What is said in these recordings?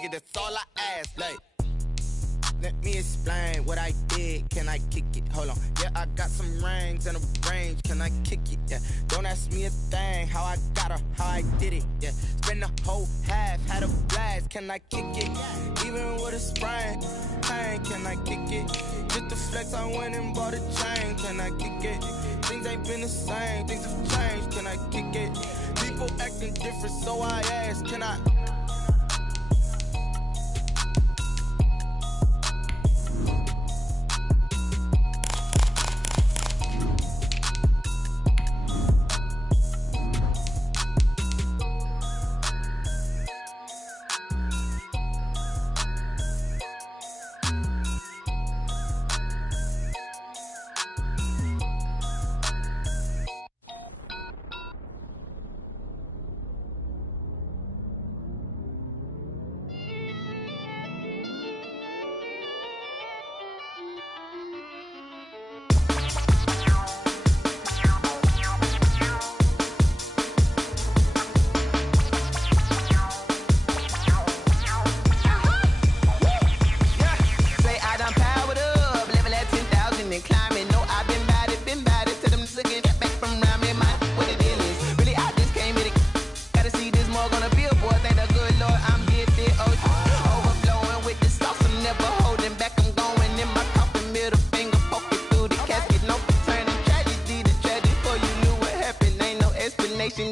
kick it, that's all I ask. Like, let me explain what I did. Can I kick it? Hold on. Yeah, I got some rings and a range. Can I kick it? Yeah. Don't ask me a thing. How I got her, how I did it. Yeah. Spend the whole half, had a blast. Can I kick it? Even with a sprain, pain. Can I kick it? Just the flex, I went and bought a chain. Can I kick it? Things ain't been the same. Things have changed. Can I kick it? People acting different, so I ask. Can I?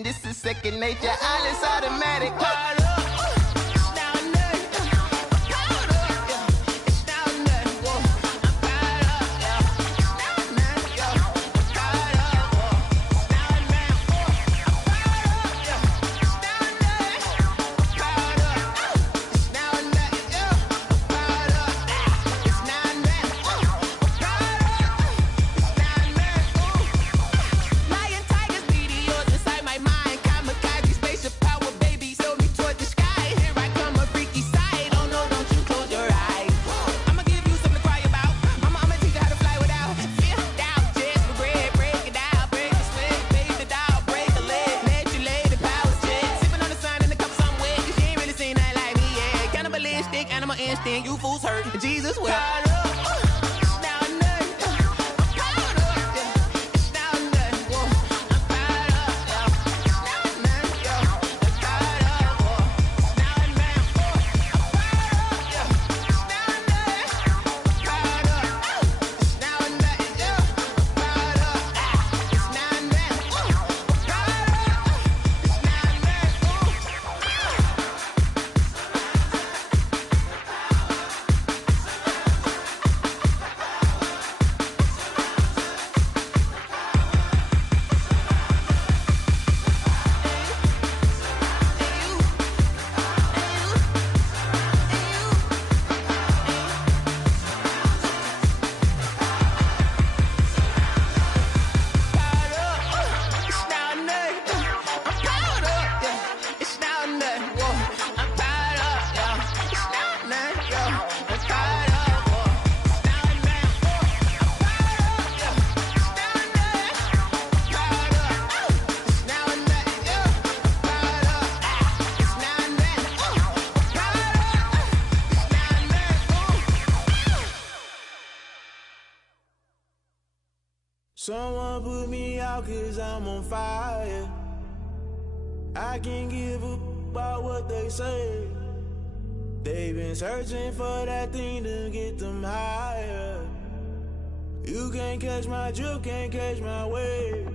This is second nature, all is automatic. You fools hurt. Jesus will. Someone put me out 'cause I'm on fire. I can't give up about what they say. They've been searching for that thing to get them higher. You can't catch my drift, can't catch my wave.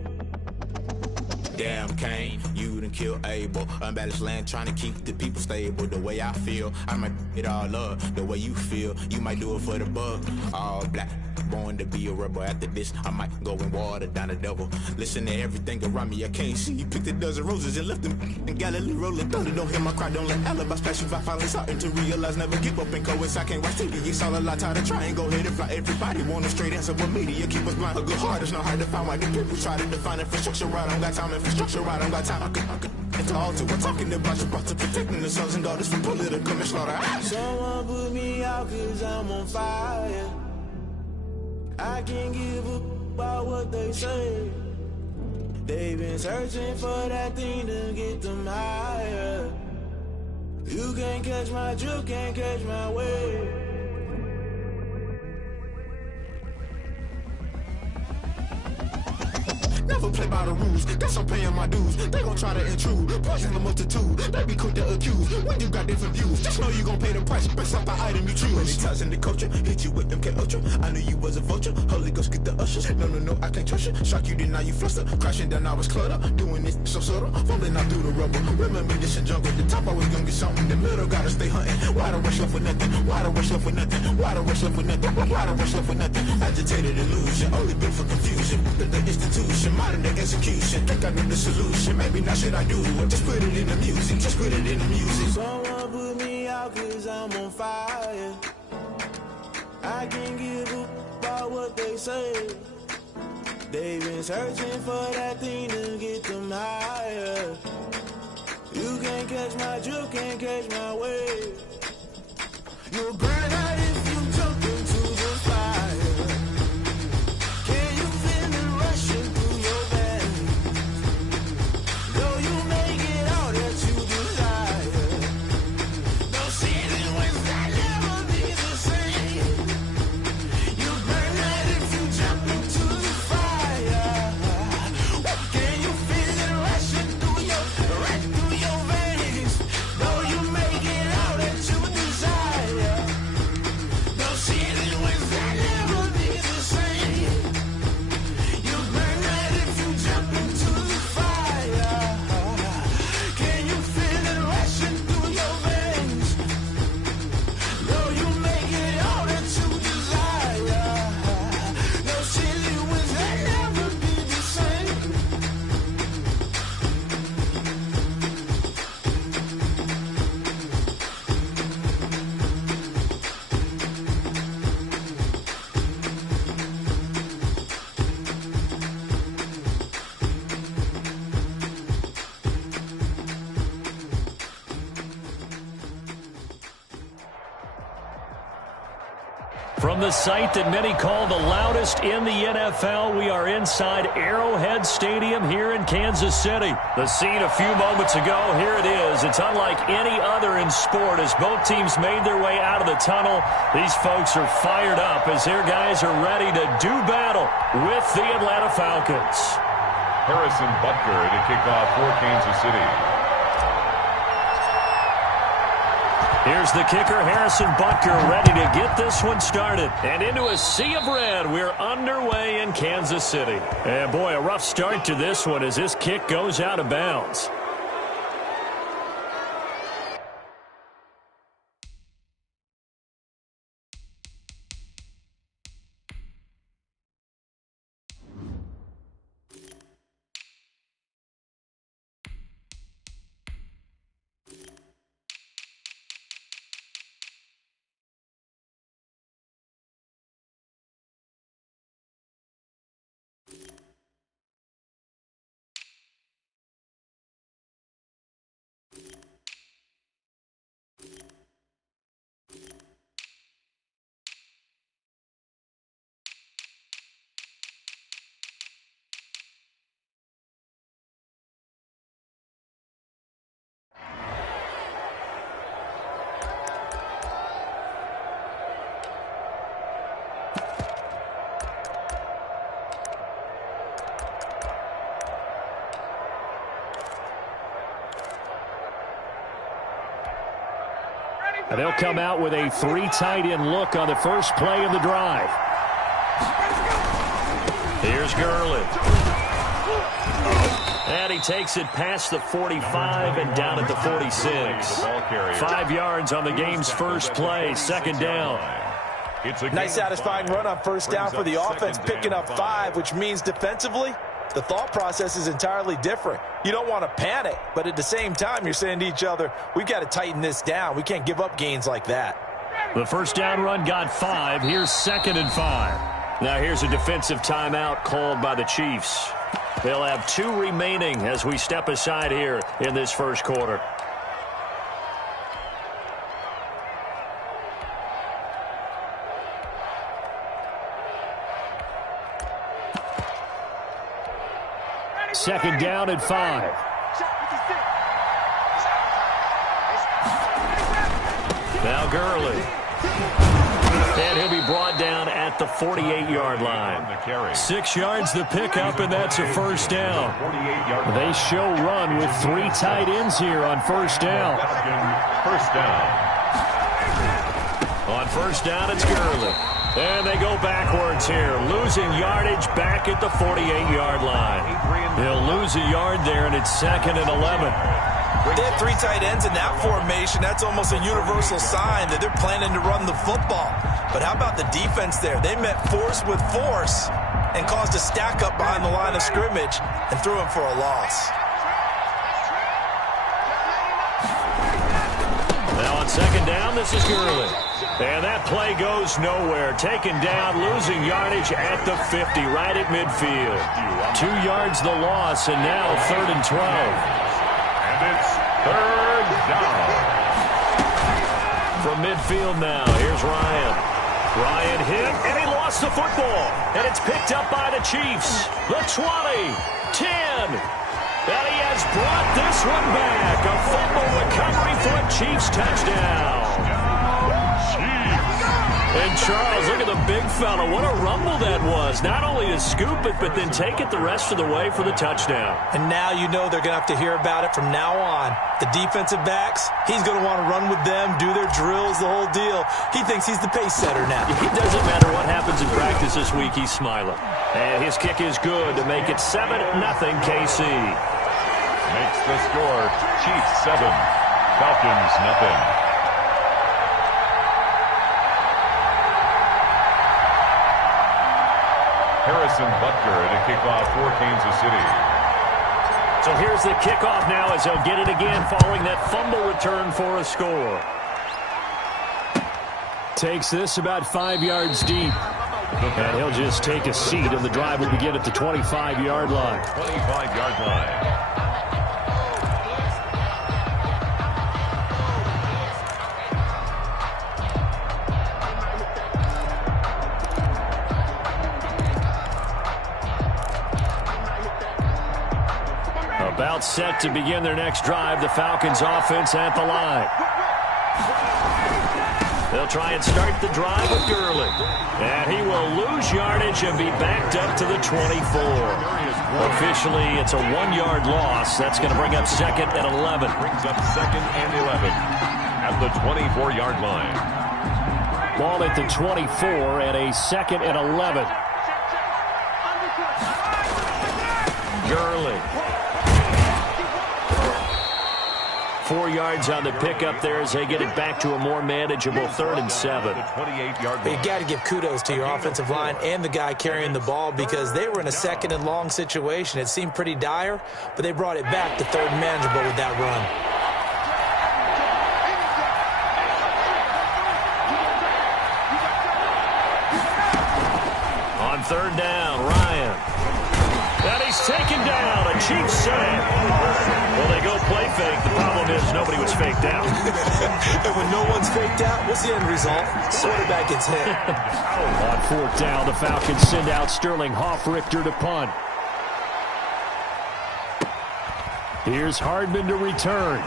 Damn Kane, you done killed Abel. Unbalanced land trying to keep the people stable. The way I feel, I might it all up. The way you feel, you might do it for the buck. All black, born to be a rebel. After this, I might go and water down the devil. Listen to everything around me, I can't see. You picked a dozen roses and left them in Galilee rolling thunder. Don't hear my cry, don't let alibis pass you by. Finally starting to realize, never give up and coincide. Can't watch TV, it's all a lot. Time to try and go ahead and fly. Everybody want a straight answer, but media keep us blind. A good heart is not hard to find. Why the people try to define infrastructure right? I don't got time, infrastructure right, I don't got time. It's all to we're talking about you, about to protecting the sons and daughters from political manslaughter. Someone put me out 'cause I'm on fire. I can't give up about what they say. They've been searching for that thing to get them higher. You can't can't catch my drift, can't catch my wave. Never play by the rules, guess I'm paying my dues. They gon' try to intrude, poison the multitude. They be quick to accuse when you got different views. Just know you gon' pay the price, based off the item you choose. Many times in the culture, hit you with them K-Ultra. I knew you was a vulture, Holy Ghost get the ushers. No, I can't trust you. Shock you, then now you fluster. Crashing down, I was cluttered. Doing this so subtle, fumbling out through the rubble. Remember this in jungle, the top always gonna get something. The middle gotta stay hunting. Why the rush left with nothing? Why the rush left with nothing? Why the rush left with nothing? Why the rush left with nothing? Agitated illusion, only built for confusion. The institution, modern day execution. Think I know the solution. Maybe not should I do it? Just put it in the music. Just put it in the music. Someone put me out 'cause I'm on fire. I can't give up about what they say. They've been searching for that thing to get them higher. You can't catch my drift, can't catch my wave. You'll burn out if you jump into the fire. Can you feel it rushing through your veins? Though you make it all that you desire. No season when that never be the same. You burn out if you jump into the fire. Can you feel it rushing through your veins? Though you make it all that you desire. No season when that never be the same. You burn out if you jump into the fire. Can you feel it rushing through your veins? Though you make it all that you desire. No silly winds that never be the same. From the site that many call the loudest in the NFL, we are inside Arrowhead Stadium here in Kansas City. The scene a few moments ago, here it is. It's unlike any other in sport as both teams made their way out of the tunnel. These folks are fired up as their guys are ready to do battle with the Atlanta Falcons. Harrison Butker to kick off for Kansas City. Here's the kicker, Harrison Butker, ready to get this one started. And into a sea of red, we're underway in Kansas City. And boy, a rough start to this one as this kick goes out of bounds. And they'll come out with a three tight end look on the first play of the drive. Here's Gurley. And he takes it past the 45 and down at the 46. 5 yards on the game's first play, second down. Nice satisfying run on first down for the offense, picking up 5, which means defensively, the thought process is entirely different. You don't want to panic, but at the same time, you're saying to each other, we've got to tighten this down. We can't give up gains like that. The first down run got 5. Here's 2nd and 5. Now here's a defensive timeout called by the Chiefs. They'll have 2 remaining as we step aside here in this first quarter. Second down and 5. Now Gurley. And he'll be brought down at the 48-yard line. 6 yards the pickup, and that's a first down. They show run with 3 tight ends here on first down. First down. On first down, it's Gurley. And they go backwards here, losing yardage back at the 48-yard line. They'll lose a yard there, and it's 2nd and 11. They have 3 tight ends in that formation. That's almost a universal sign that they're planning to run the football. But how about the defense there? They met force with force and caused a stack up behind the line of scrimmage and threw him for a loss. Now on second down, this is Gurley. And that play goes nowhere. Taken down, losing yardage at the 50, right at midfield. 2 yards the loss, and now 3rd and 12. And it's 3rd down. From midfield now, here's Ryan. Ryan hit, and he lost the football. And it's picked up by the Chiefs. The 20, 10. And he has brought this one back. A fumble recovery for a Chiefs touchdown. And Charles, look at the big fella. What a rumble that was. Not only to scoop it, but then take it the rest of the way for the touchdown. And now you know they're going to have to hear about it from now on. The defensive backs, he's going to want to run with them, do their drills, the whole deal. He thinks he's the pace setter now. It doesn't matter what happens in practice this week, he's smiling. And his kick is good to make it 7-0 KC. Makes the score Chiefs 7, Falcons nothing. Harrison Butker to kick off for Kansas City. So here's the kickoff now as they'll get it again following that fumble return for a score. Takes this about 5 yards deep. And he'll just take a seat, and the drive will begin at the 25-yard line. 25-yard line. About set to begin their next drive, the Falcons offense at the line. They'll try and start the drive with Gurley. And he will lose yardage and be backed up to the 24. Officially, it's a 1-yard loss. That's going to bring up 2nd and 11. Brings up 2nd and 11 at the 24-yard line. Ball at the 24 and a 2nd and 11. Gurley. 4 yards on the pickup there as they get it back to a more manageable 3rd and 7. But you got to give kudos to your offensive line and the guy carrying the ball because they were in a 2nd and long situation. It seemed pretty dire, but they brought it back to 3rd and manageable with that run. On 3rd down, Ryan. And he's taken down. A Chiefs sack. Well, they go play fake. The problem is nobody was faked out. And when no one's faked out, what's the end result? Quarterback gets hit. On 4th down, the Falcons send out Sterling Hoffrichter to punt. Here's Hardman to return.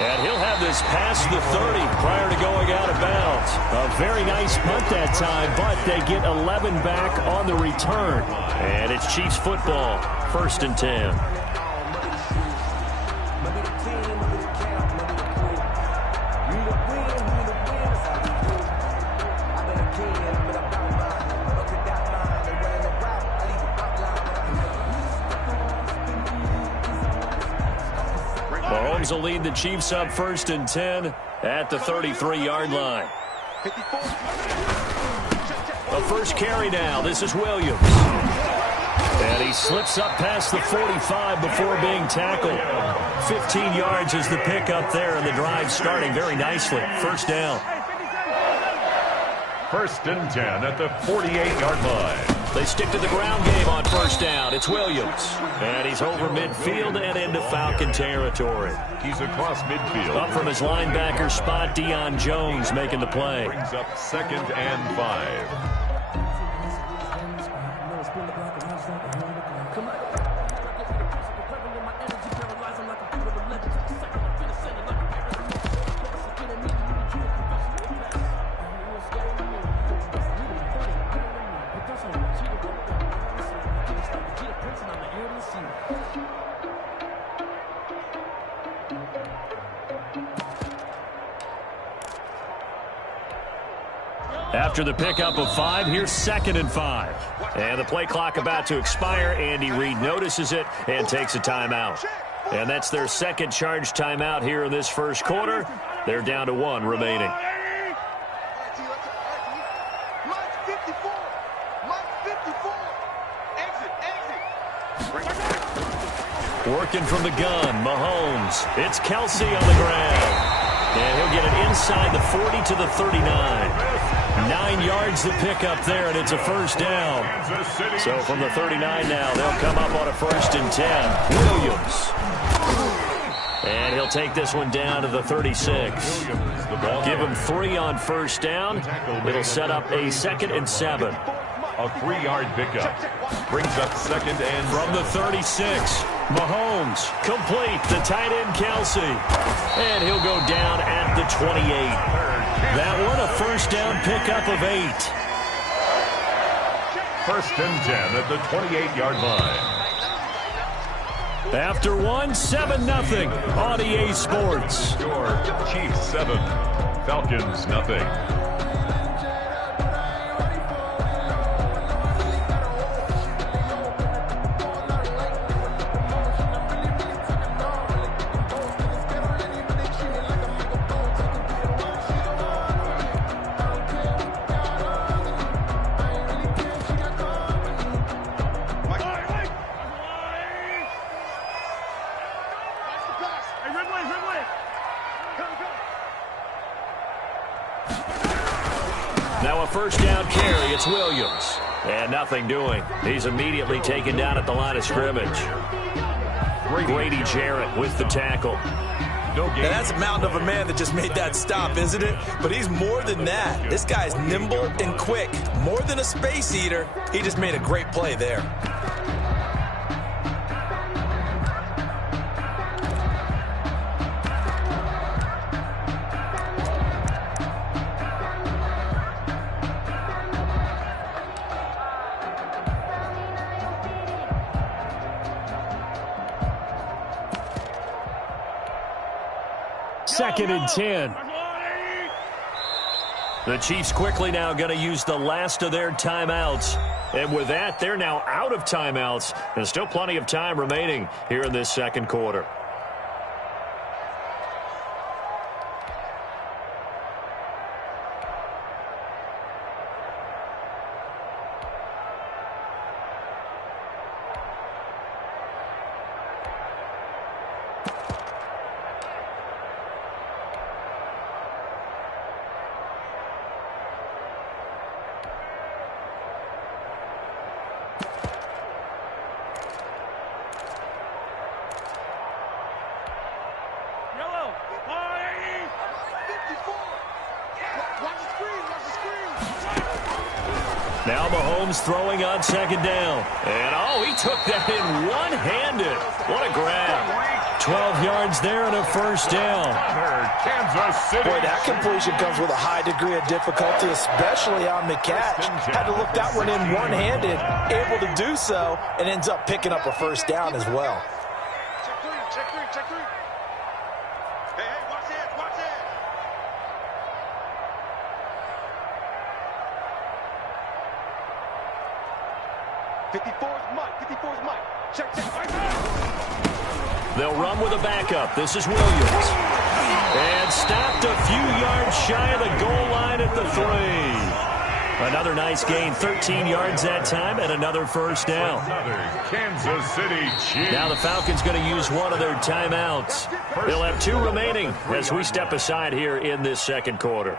And he'll have this past the 30 prior to going out of bounds. A very nice punt that time, but they get 11 back on the return. And it's Chiefs football, 1st and 10. Mahomes will lead the Chiefs up 1st and 10 at the 33-yard line. A first carry now. This is Williams. And he slips up past the 45 before being tackled. 15 yards is the pickup there, and the drive starting very nicely. 1st down. 1st and 10 at the 48-yard line. They stick to the ground game on 1st down. It's Williams. And he's over midfield and into Falcon territory. He's across midfield. Up from his linebacker spot, Deion Jones making the play. Brings up 2nd and 5. After the pickup of 5, here's 2nd and 5. And the play clock about to expire. Andy Reid notices it and takes a timeout. And that's their second charge timeout here in this first quarter. They're down to 1 remaining. Working from the gun, Mahomes. It's Kelsey on the ground. And he'll get it inside the 40 to the 39. 9 yards to pick up there, and it's a first down. So from the 39 now, they'll come up on a 1st and 10. Williams. And he'll take this one down to the 36. Give him 3 on first down. It'll set up a 2nd and 7. A 3-yard pickup. Brings up 2nd and... From the 36, Mahomes, complete, the tight end Kelsey. And he'll go down at the 28. That one a first down pickup of 8. 1st and 10 at the 28-yard line. After 1, 7-0 on EA Sports. Score, Chiefs 7, Falcons nothing. Now a first down carry. It's Williams. And nothing doing. He's immediately taken down at the line of scrimmage. Grady Jarrett with the tackle. Now that's a mountain of a man that just made that stop, isn't it? But he's more than that. This guy's nimble and quick. More than a space eater. He just made a great play there. Second and 10. The Chiefs quickly now going to use the last of their timeouts. And with that, they're now out of timeouts. And still plenty of time remaining here in this second quarter. Now Mahomes throwing on second down. And, oh, he took that in one-handed. What a grab. 12 yards there and a first down. Kansas City. Boy, that completion comes with a high degree of difficulty, especially on the catch. Had to look that one in one-handed, able to do so, and ends up picking up a first down as well. Check three. Hey, watch it. 54's Mike. Check. They'll run with a backup. This is Williams. And stopped a few yards shy of the goal line at the 3. Another nice gain, 13 yards that time, and another first down. Kansas City Chiefs. Now the Falcons going to use one of their timeouts. They'll have 2 remaining as we step aside here in this second quarter.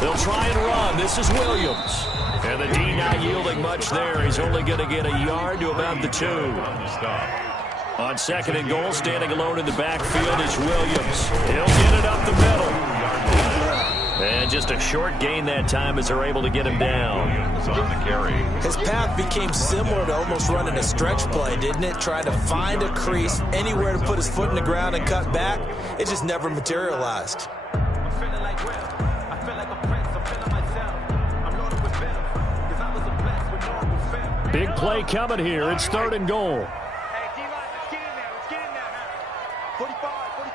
They'll try and run. This is Williams. And the D not yielding much there. He's only going to get a yard to about the 2. On second and goal, standing alone in the backfield is Williams. He'll get it up the middle. And just a short gain that time as they're able to get him down. On the carry. His path became similar to almost running a stretch play, didn't it? Trying to find a crease, anywhere to put his foot in the ground and cut back. It just never materialized. Big play coming here. It's 3rd and goal. Hey, D-line, let's get in there. Let's get in there now. 45, 45.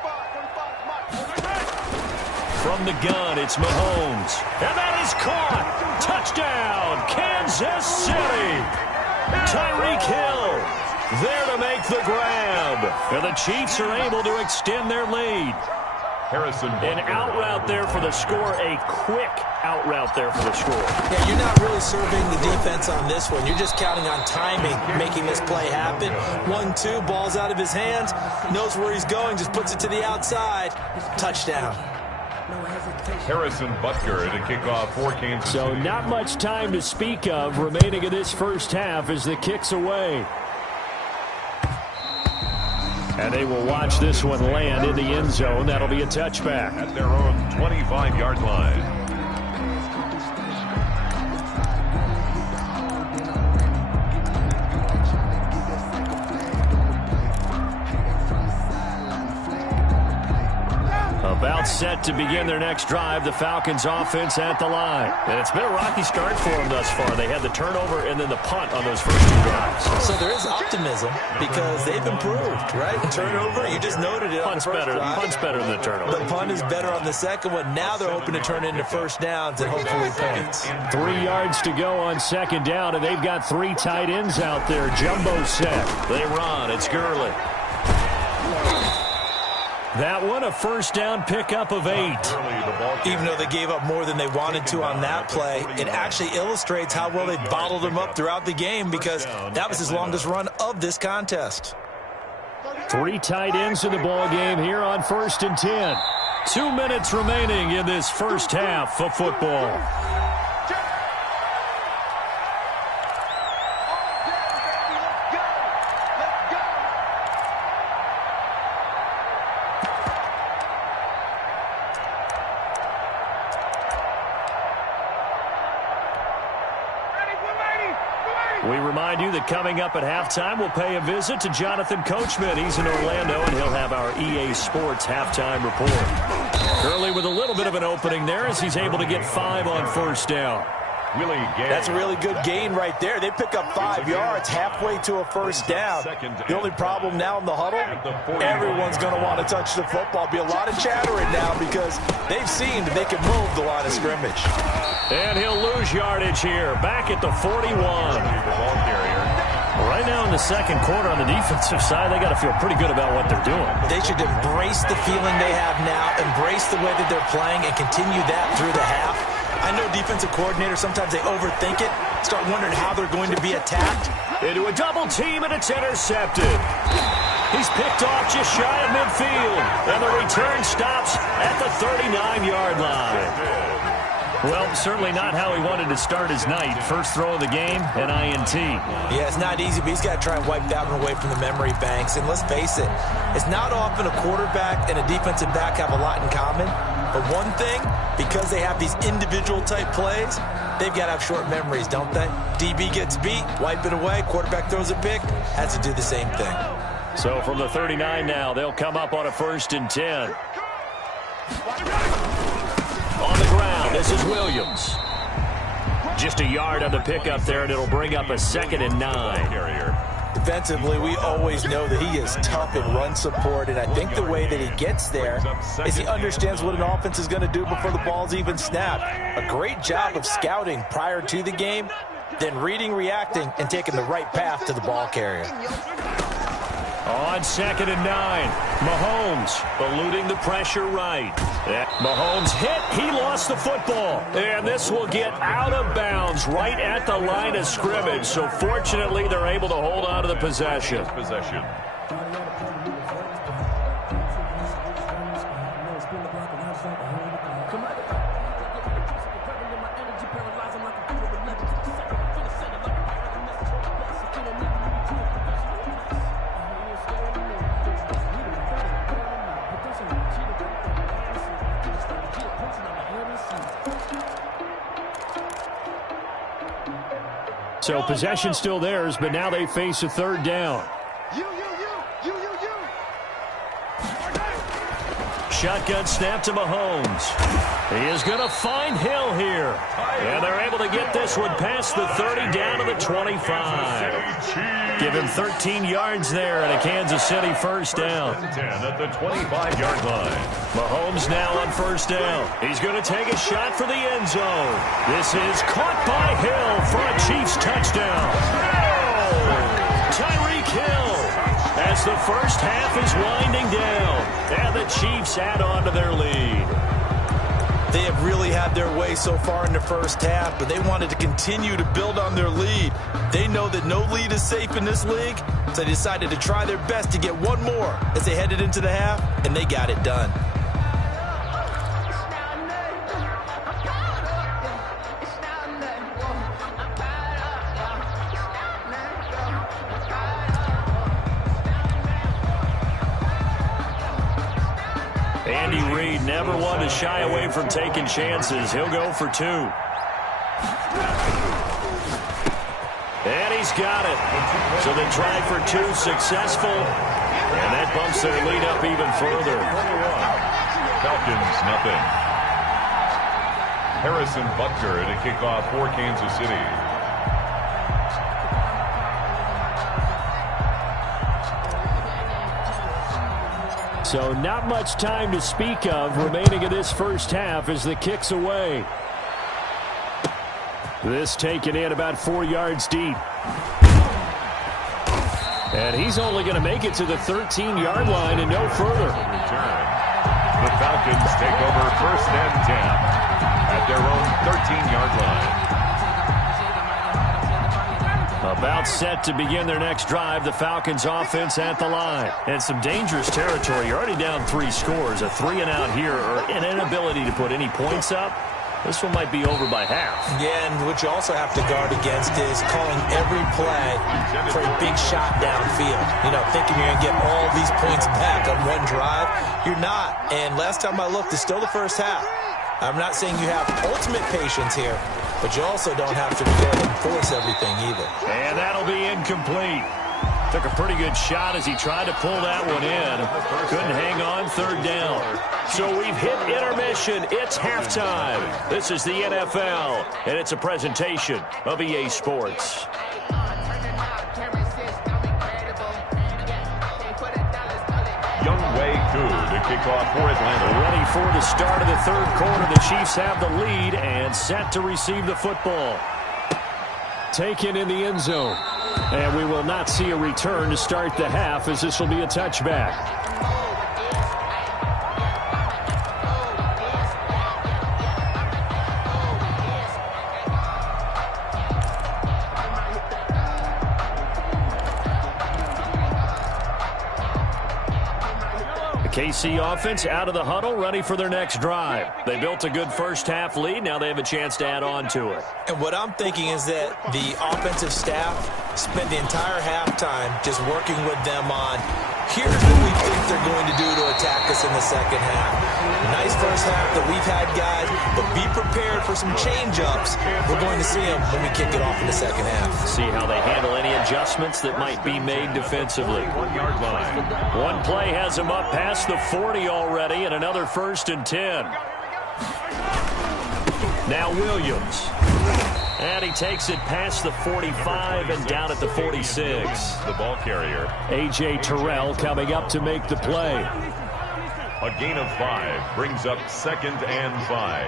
From the gun, it's Mahomes. And that is caught. Touchdown, Kansas City. Tyreek Hill there to make the grab. And the Chiefs are able to extend their lead. Harrison. An out route there for the score. A quick out route there for the score. Yeah, you're not really serving the defense on this one. You're just counting on timing, making this play happen. 1-2, ball's out of his hands. Knows where he's going, just puts it to the outside. Touchdown. Harrison Butker to kick off for Kansas City. So not much time to speak of remaining in this first half as the kick's away. And they will watch this one land in the end zone. That'll be a touchback. At their own 25-yard line. About set to begin their next drive, the Falcons offense at the line. And it's been a rocky start for them thus far. They had the turnover and then the punt on those first 2 drives. So there is optimism because they've improved, right? Turnover, you just noted it. Punt's better than the turnover. The punt is better on the second one. Now they're hoping to turn into first downs and hopefully points. 3 yards to go on 2nd down, and they've got 3 tight ends out there. Jumbo set. They run. It's Gurley. That one, a first down pickup of 8. Even though they gave up more than they wanted to on that play, it actually illustrates how well they bottled them up throughout the game because that was his longest run of this contest. 3 tight ends in the ball game here on 1st and 10. 2 minutes remaining in this first half of football. We remind you that coming up at halftime, we'll pay a visit to Jonathan Coachman. He's in Orlando, and he'll have our EA Sports halftime report. Gurley with a little bit of an opening there as he's able to get 5 on first down. That's a really good gain right there. They pick up 5 yards halfway to a first down. The only problem now in the huddle, everyone's going to want to touch the football. Be a lot of chattering now because they've seen that they can move the line of scrimmage. And he'll lose yardage here, back at the 41. Right now in the second quarter on the defensive side, they got to feel pretty good about what they're doing. They should embrace the feeling they have now, embrace the way that they're playing, and continue that through the half. I know defensive coordinators, sometimes they overthink it, start wondering how they're going to be attacked. Into a double team, and it's intercepted. He's picked off just shy of midfield, and the return stops at the 39-yard line. Well, certainly not how he wanted to start his night. First throw of the game, an INT. Yeah, it's not easy, but he's got to try and wipe that one away from the memory banks. And let's face it, it's not often a quarterback and a defensive back have a lot in common. But one thing, because they have these individual type plays, they've got to have short memories, don't they? DB gets beat, wipe it away, quarterback throws a pick, has to do the same thing. So from the 39 now, they'll come up on a 1st and 10. On the ground, this is Williams. Just a yard on the pickup there, and it'll bring up a 2nd and 9. Defensively, we always know that he is tough in run support, and I think the way that he gets there is he understands what an offense is going to do before the ball's even snapped. A great job of scouting prior to the game, then reading, reacting, and taking the right path to the ball carrier. On 2nd and 9, Mahomes eluding the pressure right. Mahomes hit, he lost the football. And this will get out of bounds right at the line of scrimmage. So fortunately, they're able to hold on to the possession. So possession still theirs, but now they face a third down. Shotgun snap to Mahomes. He is going to find Hill here. And they're able to get this one past the 30 down to the 25. Give him 13 yards there and a Kansas City first down. 10 at the 25-yard line. Mahomes now on first down. He's going to take a shot for the end zone. This is caught by Hill for a Chiefs touchdown. Tyreek Hill as the first half is winding down. And the Chiefs add on to their lead. They have really had their way so far in the first half, but they wanted to continue to build on their lead. They know that no lead is safe in this league, so they decided to try their best to get one more as they headed into the half, and they got it done. Andy Reid never one to shy away from taking chances. He'll go for two. And he's got it. So they try for two, successful. And that bumps their lead up even further. Falcons, nothing. Harrison Butker to kick off for Kansas City. So not much time to speak of remaining in this first half as the kick's away. This taken in about 4 yards deep. And he's only going to make it to the 13-yard line and no further. The Falcons take over first and 10 at their own 13-yard line. About set to begin their next drive, the Falcons offense at the line. And some dangerous territory. You're already down 3 scores. A 3-and-out here or an inability to put any points up. This one might be over by half. Yeah, and what you also have to guard against is calling every play for a big shot downfield. You know, thinking you're going to get all these points back on one drive. You're not. And last time I looked, it's still the first half. I'm not saying you have ultimate patience here, but you also don't have to go and force everything either. And that'll be incomplete. Took a pretty good shot as he tried to pull that one in. Couldn't hang on, third down. So we've hit intermission. It's halftime. This is the NFL, and it's a presentation of EA Sports. To kick off for Atlanta. Ready for the start of the third quarter. The Chiefs have the lead and set to receive the football. Taken in the end zone. And we will not see a return to start the half as this will be a touchback. KC offense out of the huddle, ready for their next drive. They built a good first half lead. Now they have a chance to add on to it. And what I'm thinking is that the offensive staff spent the entire halftime just working with them on, here's what we think they're going to do to attack us in the second half. Nice first half that we've had, guys, but be prepared for some change-ups. We're going to see them when we kick it off in the second half. See how they handle any adjustments that might be made defensively. 1 yard line. One play has them up past the 40 already, and another first and 10. Now Williams. And he takes it past the 45 and down at the 46. The ball carrier. A.J. Terrell coming up to make the play. A gain of 5 brings up 2nd and 5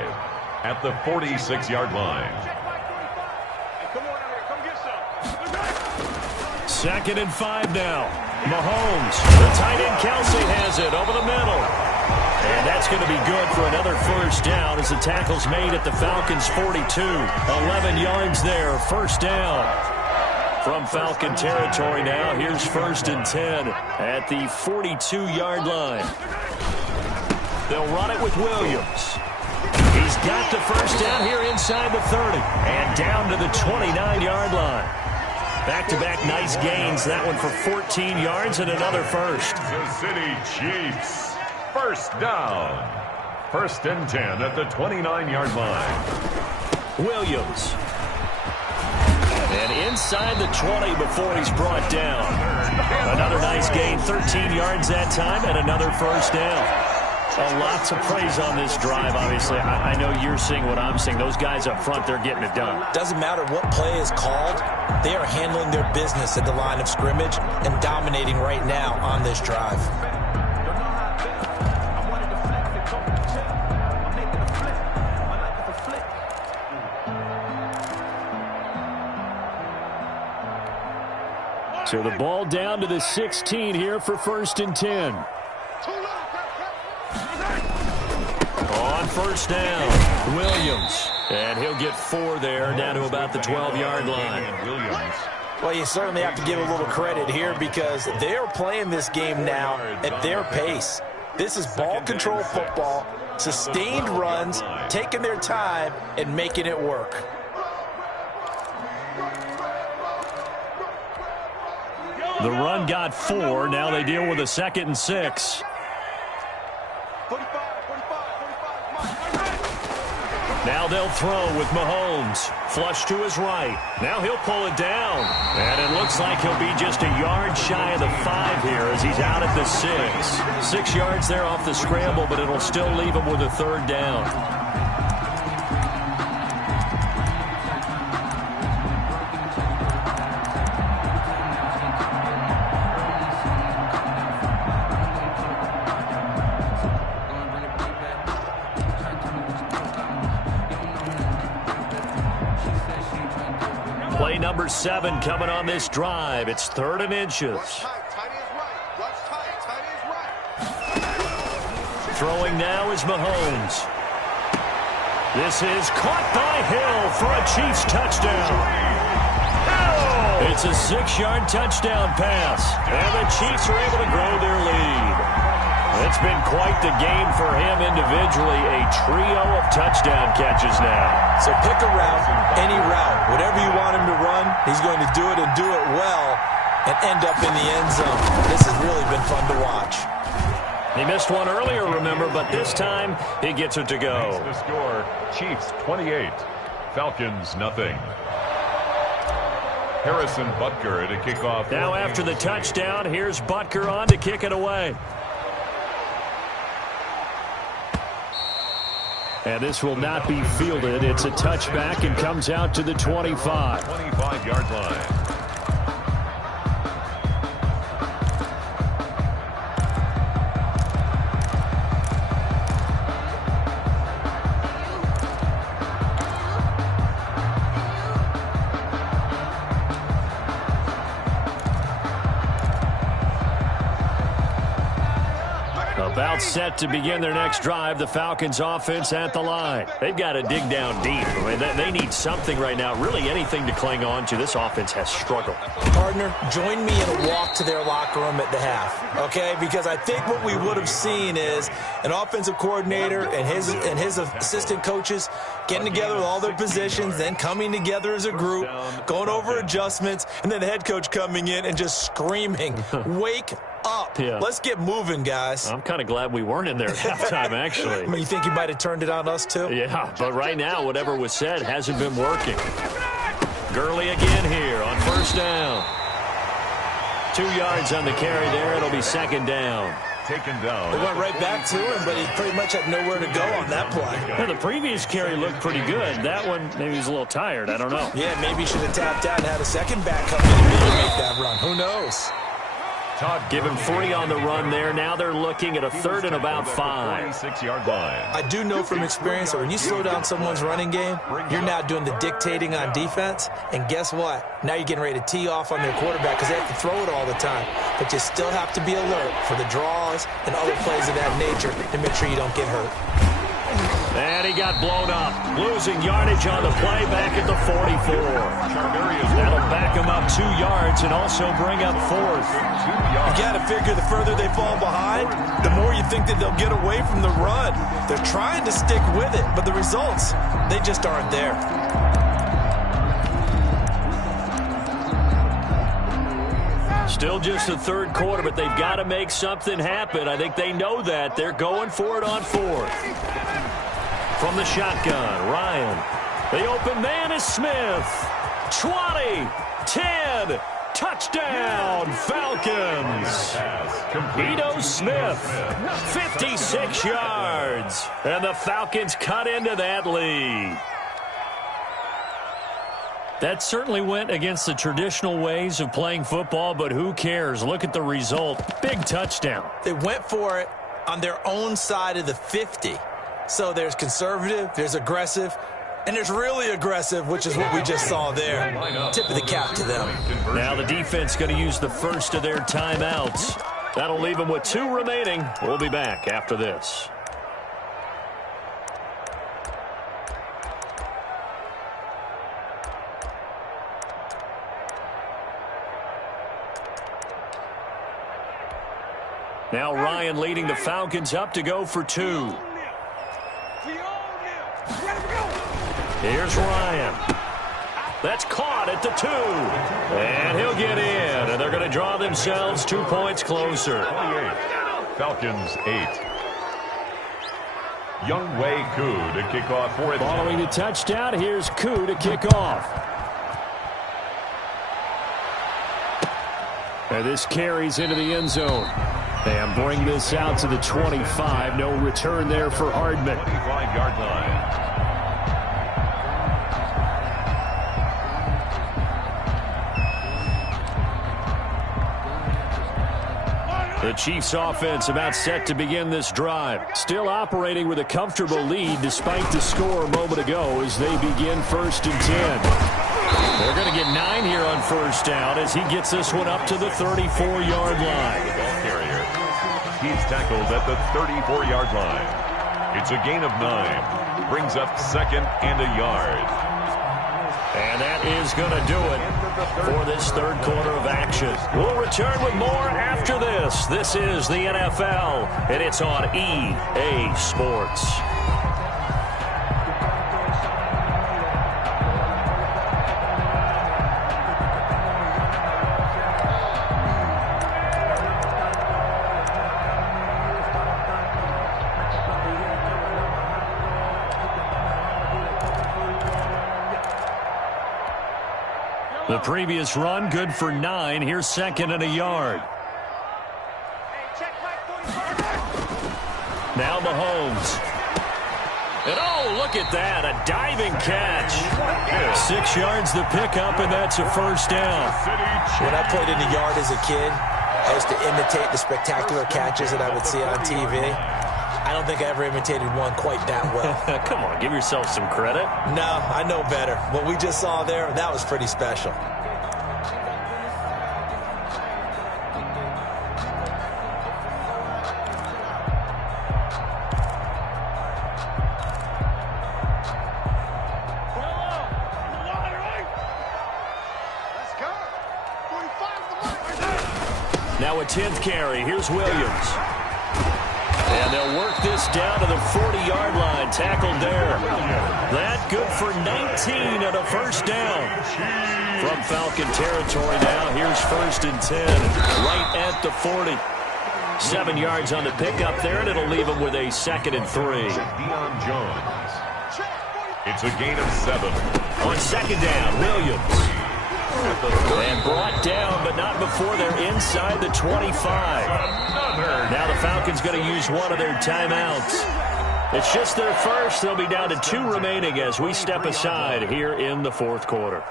at the 46-yard line. Second and 5 now. Mahomes. The tight end Kelsey has it over the middle. And that's going to be good for another first down as the tackle's made at the Falcons' 42. 11 yards there, first down. From Falcon territory now, here's first and 10 at the 42-yard line. They'll run it with Williams. He's got the first down here inside the 30 and down to the 29-yard line. Back-to-back nice gains, that one for 14 yards and another first. The City Chiefs, first down. First and 10 at the 29-yard line. Williams. And inside the 20 before he's brought down. Another nice gain, 13 yards that time, and another first down. Lots of praise on this drive, obviously. I know you're seeing what I'm seeing. Those guys up front, they're getting it done. Doesn't matter what play is called. They are handling their business at the line of scrimmage and dominating right now on this drive. So the ball down to the 16 here for first and 10. On first down, Williams. And he'll get 4 there, down to about the 12-yard line. Well, you certainly have to give a little credit here because they are playing this game now at their pace. This is ball control football, sustained runs, taking their time, and making it work. The run got 4. Now they deal with a 2nd and 6. Now they'll throw with Mahomes. Flush to his right. Now he'll pull it down. And it looks like he'll be just a yard shy of the 5 here as he's out at the 6. 6 yards there off the scramble, but it'll still leave him with a 3rd down. Play number 7 coming on this drive. It's 3rd and inches. Throwing now is Mahomes. This is caught by Hill for a Chiefs touchdown. It's a 6-yard touchdown pass, and the Chiefs are able to grow their lead. It's been quite the game for him individually, a trio of touchdown catches now. So pick a route, any route. Whatever you want him to run, he's going to do it and do it well and end up in the end zone. This has really been fun to watch. He missed one earlier, remember, but this time he gets it to go. The score, Chiefs 28, Falcons nothing. Harrison Butker to kick off. Now after the touchdown, here's Butker on to kick it away. And this will not be fielded. It's a touchback and comes out to the 25. 25-yard line. About set to begin their next drive, the Falcons offense at the line. They've got to dig down deep. I mean, they need something right now, really anything to cling on to. This offense has struggled. Partner, join me in a walk to their locker room at the half, okay? Because I think what we would have seen is an offensive coordinator and his assistant coaches getting together with all their positions, then coming together as a group, going over adjustments, and then the head coach coming in and just screaming, wake up. Yeah. Let's get moving, guys. I'm kind of glad we weren't in there at halftime, actually. I mean, you think you might have turned it on us, too? Yeah, but right now, whatever was said hasn't been working. Gurley again here on first down. 2 yards on the carry there. It'll be 2nd down. Taken down. They went right back to him, but he pretty much had nowhere to go on that play. Well, the previous carry looked pretty good. That one, maybe he's a little tired. I don't know. Yeah, maybe he should have tapped out and had a second back come in and maybe make that run. Who knows? Give him 3 on the run there. Now they're looking at a 3rd and about 5. 26-yard line. I do know from experience that when you slow down someone's running game, you're now doing the dictating on defense. And guess what? Now you're getting ready to tee off on their quarterback because they have to throw it all the time. But you still have to be alert for the draws and other plays of that nature to make sure you don't get hurt. And he got blown up, losing yardage on the play back at the 44. That'll back him up 2 yards and also bring up 4th. You got to figure the further they fall behind, the more you think that they'll get away from the run. They're trying to stick with it, but the results, they just aren't there. Still just the 3rd quarter, but they've got to make something happen. I think they know that. They're going for it on 4th. from the shotgun. Ryan. The open man is Smith. 20, 10, touchdown, Falcons. Ito Smith, 56 yards. And the Falcons cut into that lead. That certainly went against the traditional ways of playing football, but who cares? Look at the result. Big touchdown. They went for it on their own side of the 50. So there's conservative, there's aggressive, and there's really aggressive, which is what we just saw there. Tip of the cap to them. Now the defense going to use the first of their timeouts. That'll leave them with 2 remaining. We'll be back after this. Now Ryan leading the Falcons up to go for 2. Here's Ryan. That's caught at the 2. And he'll get in. And they're going to draw themselves 2 points closer. 28. Falcons 8. Young Wei Koo to kick off for it. Following the touchdown, here's Koo to kick off. And this carries into the end zone. And bring this out to the 25. No return there for Hardman. 25-yard line. The Chiefs offense about set to begin this drive. Still operating with a comfortable lead despite the score a moment ago as they begin 1st and 10. They're going to get 9 here on first down as he gets this one up to the 34-yard line. He's tackled at the 34-yard line. It's a gain of 9. Brings up 2nd and a yard. And that is going to do it for this third quarter of action. We'll return with more after this. This is the NFL, and it's on EA Sports. The previous run, good for 9. Here's 2nd and a yard. Now Mahomes. And oh, look at that, a diving catch. 6 yards the pickup, and that's a first down. When I played in the yard as a kid, I used to imitate the spectacular catches that I would see on TV. I don't think I ever imitated one quite that well. Come on, give yourself some credit. No, I know better. What we just saw there, that was pretty special. Now a 10th carry. Here's Williams. And they'll work this down to the 40-yard line. Tackled there. That good for 19 and a first down. From Falcon territory now. Here's 1st and 10. Right at the 40. 7 yards on the pickup there, and it'll leave them with a 2nd and 3. Deion Jones. It's a gain of 7. On 2nd down, Williams. And brought down, but not before they're inside the 25. Now the Falcons going to use one of their timeouts. It's just their first. They'll be down to 2 remaining as we step aside here in the fourth quarter.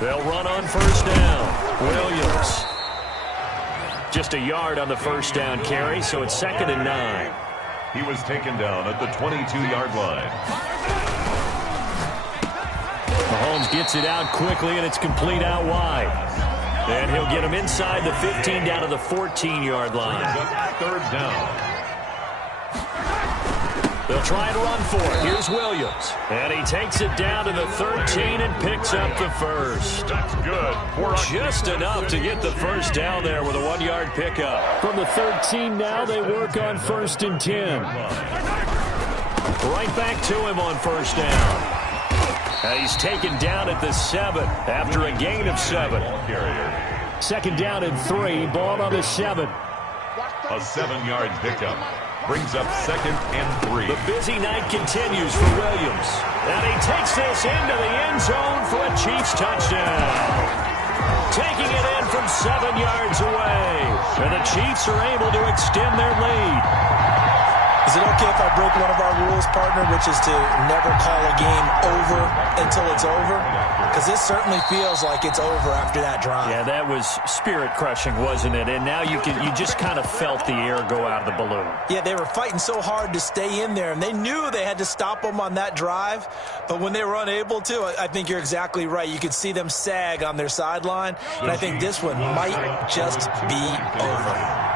They'll run on first down. Williams. Just a yard on the first down carry, so it's 2nd and 9. He was taken down at the 22-yard line. Mahomes gets it out quickly, and it's complete out wide. And he'll get him inside the 15 down to the 14-yard line. 3rd down. They'll try and run for it. Here's Williams. And he takes it down to the 13 and picks up the first. That's good. Just enough to get the first down there with a 1-yard pickup. From the 13 now, they work on 1st and 10. Right back to him on first down. And he's taken down at the 7 after a gain of 7. Carrier. Second down and 3. Ball on the 7. A 7-yard pickup brings up second and 3. The busy night continues for Williams. And he takes this into the end zone for a Chiefs touchdown. Taking it in from 7 yards away. And the Chiefs are able to extend their lead. Is it okay if I break one of our rules, partner, which is to never call a game over until it's over? Because this certainly feels like it's over after that drive. Yeah, that was spirit-crushing, wasn't it? And now you just kind of felt the air go out of the balloon. Yeah, they were fighting so hard to stay in there, and they knew they had to stop them on that drive. But when they were unable to, I think you're exactly right. You could see them sag on their sideline, and I think this one might just be over.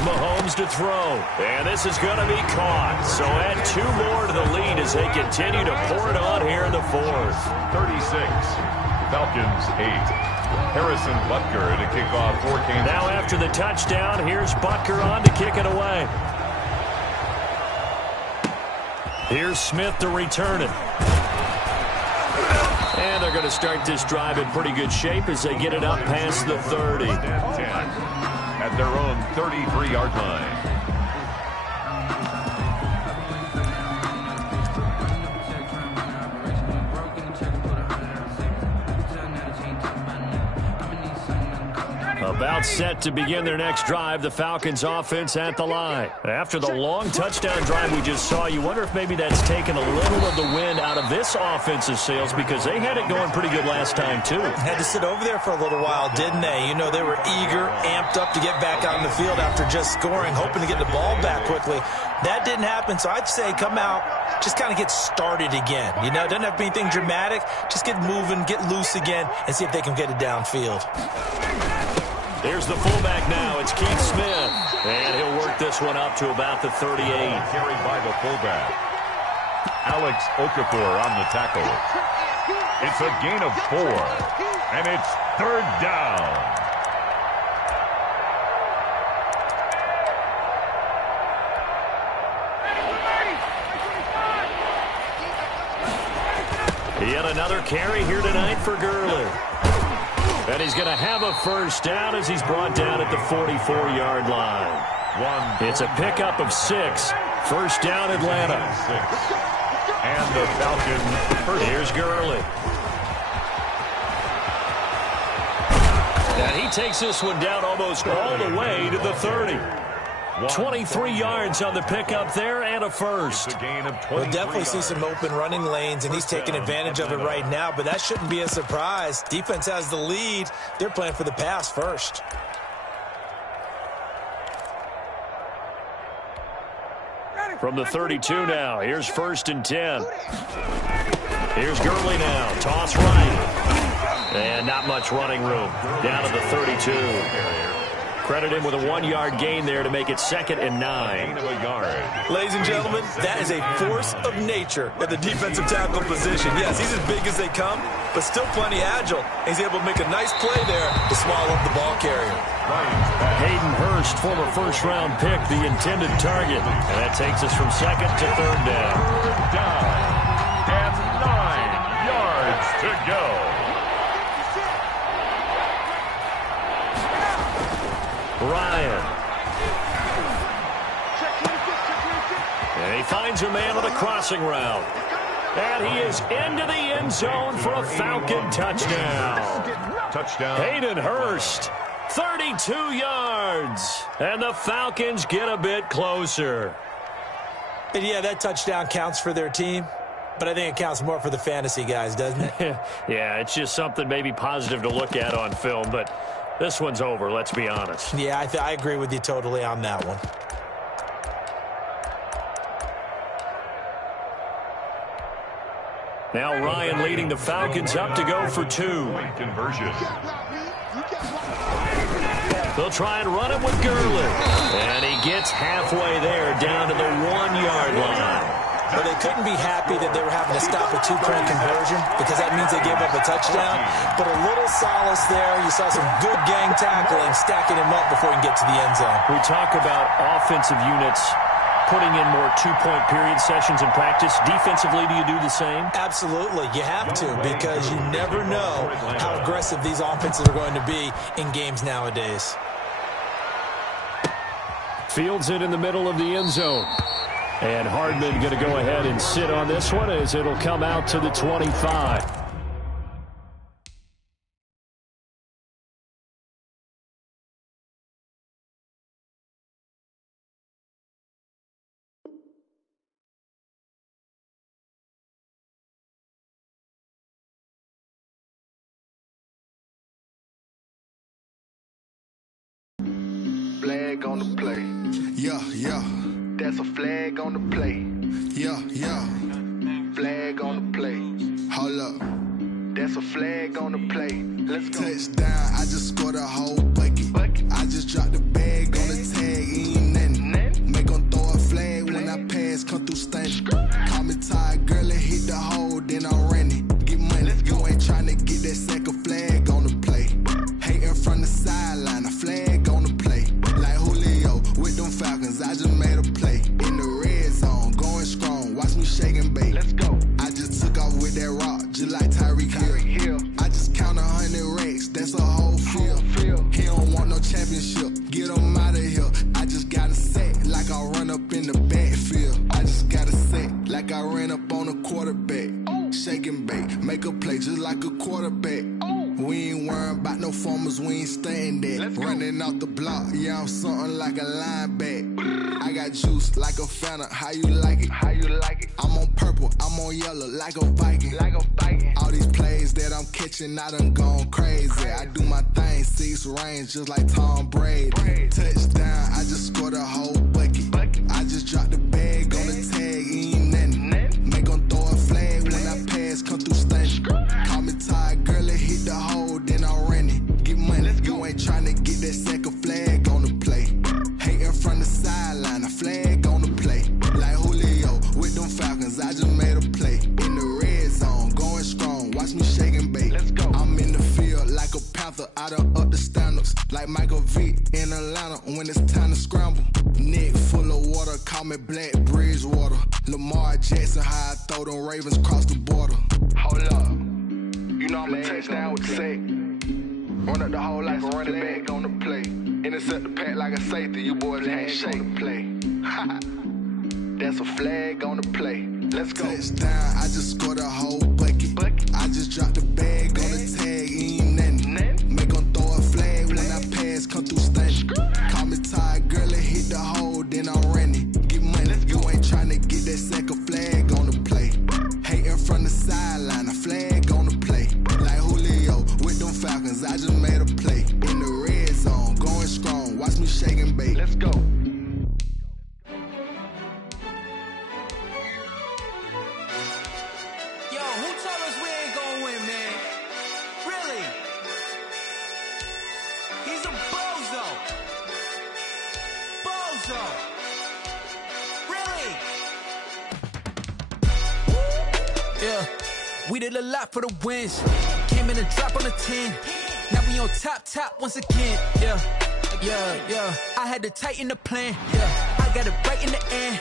Mahomes to throw, and this is going to be caught. So add 2 more to the lead as they continue to pour it on here in the 4th. 36, Falcons 8. Harrison Butker to kick off for Kansas. Now after the touchdown, here's Butker on to kick it away. Here's Smith to return it. And they're going to start this drive in pretty good shape as they get it up past the 30. 10. At their own 33-yard line. About set to begin their next drive, the Falcons offense at the line. After the long touchdown drive we just saw, you wonder if maybe that's taken a little of the wind out of this offensive sails because they had it going pretty good last time too. Had to sit over there for a little while, didn't they? You know, they were eager, amped up to get back out on the field after just scoring, hoping to get the ball back quickly. That didn't happen, so I'd say come out, just kind of get started again. You know, it doesn't have to be anything dramatic. Just get moving, get loose again, and see if they can get it downfield. Here's the fullback now. It's Keith Smith. And he'll work this one up to about the 38. Carried by the fullback. Alex Okafor on the tackle. It's a gain of 4. And it's 3rd down. Yet another carry here tonight for Gurley. And he's going to have a first down as he's brought down at the 44-yard line. It's a pickup of 6. First down, Atlanta. 6. And the Falcons. Here's Gurley. And he takes this one down almost all the way to the 30. 23 yards on the pickup there and a first. We'll definitely see some open running lanes, and he's taking advantage of it right now, but that shouldn't be a surprise. Defense has the lead. They're playing for the pass first. From the 32 now, here's 1st and 10. Here's Gurley now, toss right. And not much running room. Down to the 32. Credit him with a 1-yard gain there to make it 2nd and 9. Ladies and gentlemen, that is a force of nature at the defensive tackle position. Yes, he's as big as they come, but still plenty agile. He's able to make a nice play there to swallow up the ball carrier. Hayden Hurst, former first-round pick, the intended target. And that takes us from 2nd to 3rd down. And 9 yards to go. Ryan. And he finds a man on the crossing route. And he is into the end zone for a Falcon touchdown. Touchdown. Hayden Hurst, 32 yards. And the Falcons get a bit closer. And yeah, that touchdown counts for their team, but I think it counts more for the fantasy guys, doesn't it? Yeah, it's just something maybe positive to look at on film, but this one's over, let's be honest. Yeah, I agree with you totally on that one. Now Ryan leading the Falcons up to go for 2. Conversion. They'll try and run it with Gurley. And he gets halfway there down to the 1-yard line. Well, they couldn't be happy that they were having to stop a 2-point conversion because that means they gave up a touchdown. But a little solace there. You saw some good gang tackling, stacking him up before he can get to the end zone. We talk about offensive units putting in more two-point period sessions in practice. Defensively, do you do the same? Absolutely. You have to, because you never know how aggressive these offenses are going to be in games nowadays. Fields it in the middle of the end zone. And Hardman going to go ahead and sit on this one as it'll come out to the 25. Flag on the play. Yeah, yeah. That's a flag on the play. Yeah, yeah. Flag on the play. Hold up. That's a flag on the play. Let's go. Touchdown, I just scored a whole bucket. I just dropped the bag on the tag, ain't nothing. Make them throw a flag when I pass, come through stunning. Call me tired, girl, and hit the hole, then I'm running. Get money, you ain't trying to get that second flag on the play. Hating from the sideline, a flag on the play. Like Julio with them Falcons, I just made a play. In the red zone, going strong, watch me shake and bake. Let's go. I just took off with that rock, just like Tyreek Hill. I just count 100 racks, that's a whole field. He don't want no championship, get him out of here. I just got a set, like I run up in the backfield. I just got a set, like I ran up on a quarterback. Shake and bake, make a play just like a quarterback. We ain't worrying about no formers, we ain't staying there. Running off the block, yeah, I'm something like a linebacker. I got juice like a Fanta, how you like it? How you like it? I'm on purple, I'm on yellow, like a Viking. Like a Viking. All these plays that I'm catching, I done gone crazy. I do my thing, 6 range, just like Tom Brady. Touchdown, I just scored a whole bucket. I just dropped the bag on the tag, ain't nothing. Make them throw a flag when I pass, come through stunning. Call me tired, girl, and hit the hole, then I'm running. Get money, you ain't trying to get that second flag on the play. Hating from the sideline, a flag on the play. Like Julio with them Falcons, I just made a play. In the red zone, going strong, watch me shake and bake. Let's go. I'm in the field like a Panther, I done up the standards. Like Michael Vick in Atlanta when it's time to scramble. Neck full of water, call me Black Bridgewater. Lamar Jackson, how I throw them Ravens cross the border. Hold up. You know I'm a touchdown with the sack. Run up the hole like a running back on the play. Intercept the pack like a safety. You boys can't shake the play. That's a flag on the play. Let's go. Touchdown, I just scored a whole bucket. I just dropped the bag on the tag, ain't nothing. Make them throw a flag when I pass, come through stunning. Call me tired, girl, and hit the hole, then I'm running. Get money, you ain't trying to get that second flag on the play. Hating from the sideline, a flag on the play. Like Julio with them Falcons, I just made a play. In the red zone, going strong, watch me shake and bake. Let's go. Yo, who told us we ain't gonna win, man? Really? He's a bozo. Bozo. Really? Yeah, we did a lot for the wins. Came in and dropped on the 10. Now we on top once again. Yeah. I had to tighten the plan. Yeah, I got it right in the end.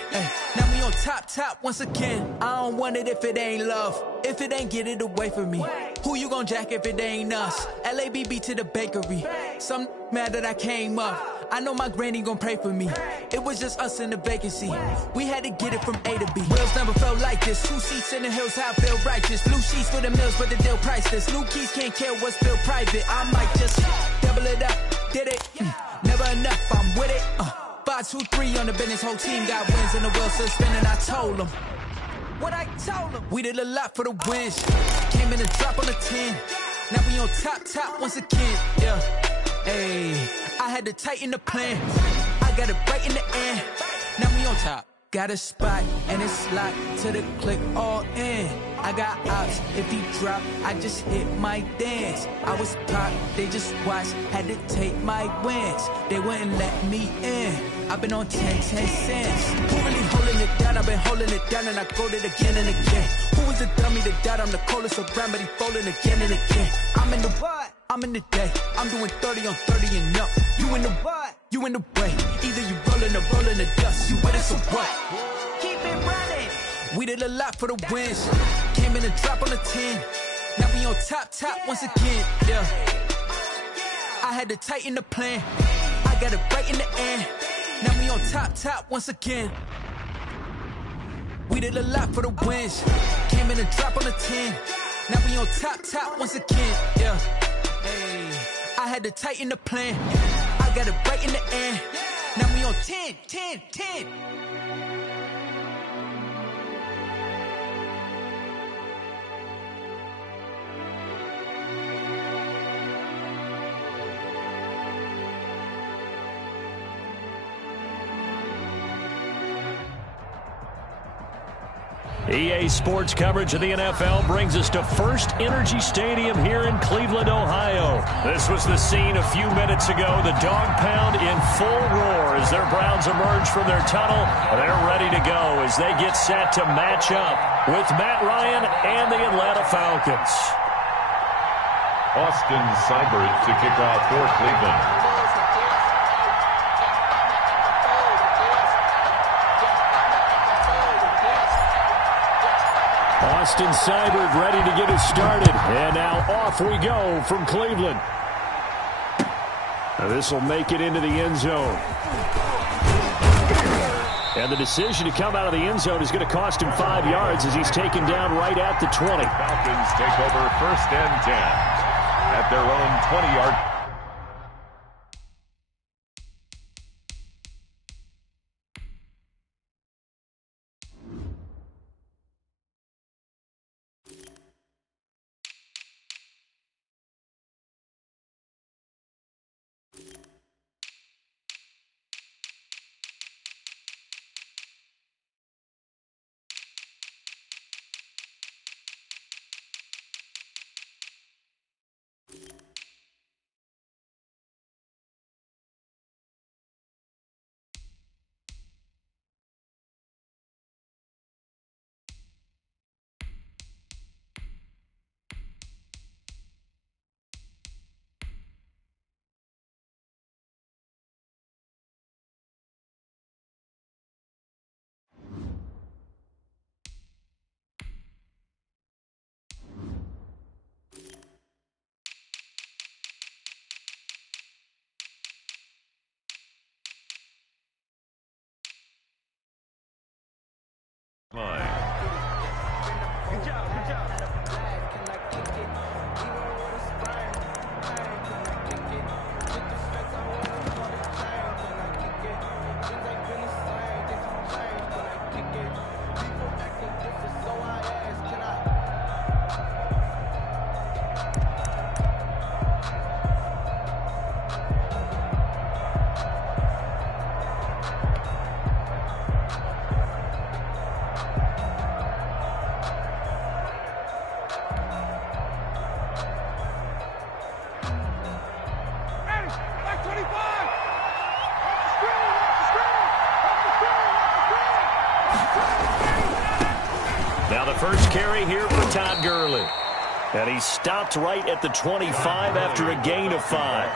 Now we on top once again. I don't want it if it ain't love. If it ain't, get it away from me. Who you gon' jack if it ain't us? LABB to the bakery. Some mad that I came up. I know my granny gon' pray for me. It was just us in the vacancy. We had to get it from A to B. Wheels never felt like this. 2 seats in the hills, how I feel righteous. Blue sheets for the mills, but the deal priceless. New keys can't care what's still private. I might just double it up. Did it? Never enough, I'm with it. 5, 2, 3 on the business. Whole team got wins and the wheels still spinning. I told them what I told them. We did a lot for the wins. Came in and dropped on the 10. Now we on top once again. Yeah. Hey, I had to tighten the plan. I got it right in the end. Now we on top. Got a spot and it's locked to the click all in. I got ops, if he drop, I just hit my dance. I was pop, they just watched, had to take my wins. They wouldn't let me in. I've been on 10 cents. Who really holding it down? I've been holding it down and I go it again and again. Who was the dummy that died? I'm the coldest around, but he folding again and again. I'm in the what? I'm in the day. I'm doing 30 on 30 and up. You in the what? You in the way. Either you roll it rolling the dust. You with it, so what? Keep it running. We did a lot for the wins. Came in and drop on the 10. Now we on top once again. Yeah. I had to tighten the plan. I got it right in the end. Now we on top once again. We did a lot for the wins. Came in and drop on the 10. Now we on top once again. Yeah. Hey. I had to tighten the plan. I got it right in the end. Now we on 10. EA Sports coverage of the NFL brings us to First Energy Stadium here in Cleveland, Ohio. This was the scene a few minutes ago. The dog pound in full roar as their Browns emerge from their tunnel. They're ready to go as they get set to match up with Matt Ryan and the Atlanta Falcons. Austin Seibert to kick off for Cleveland. Austin Seibert ready to get us started. And now off we go from Cleveland. This will make it into the end zone. And the decision to come out of the end zone is going to cost him 5 yards as he's taken down right at the 20. Falcons take over 1st and 10 at their own 20-yard. Now the first carry here for Todd Gurley. And he stopped right at the 25 after a gain of 5.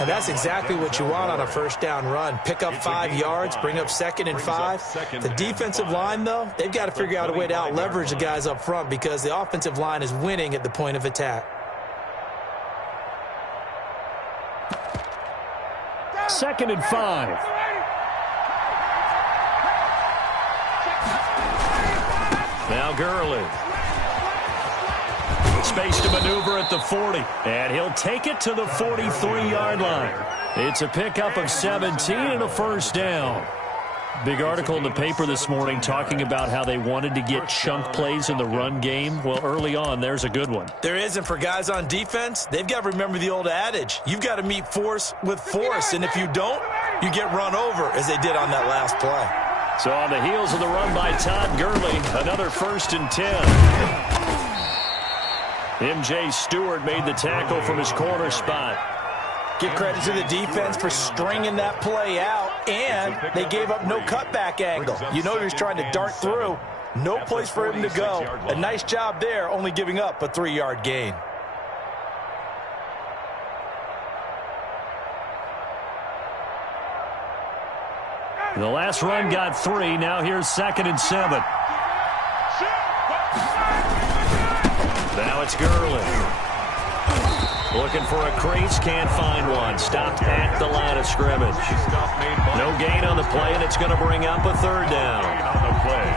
And that's exactly what you want on a first down run. Pick up 5 yards, bring up 2nd and 5. The defensive line, though, they've got to figure out a way to out-leverage the guys up front because the offensive line is winning at the point of attack. 2nd and 5. Now Gurley. Space to maneuver at the 40. And he'll take it to the 43-yard line. It's a pickup of 17 and a first down. Big article in the paper this morning talking about how they wanted to get chunk plays in the run game. Well, early on, there's a good one. There is, and for guys on defense, they've got to remember the old adage. You've got to meet force with force, and if you don't, you get run over, as they did on that last play. So on the heels of the run by Todd Gurley, another 1st and 10. M.J. Stewart made the tackle from his corner spot. Give credit to the defense for stringing that play out, and they gave up no cutback angle. You know he was trying to dart through. No place for him to go. A nice job there, only giving up a 3-yard gain. The last run got 3. Now here's 2nd and 7. Now it's Gurley. Looking for a crease, can't find one. Stopped at the line of scrimmage. No gain on the play, and it's going to bring up a 3rd down. On the play,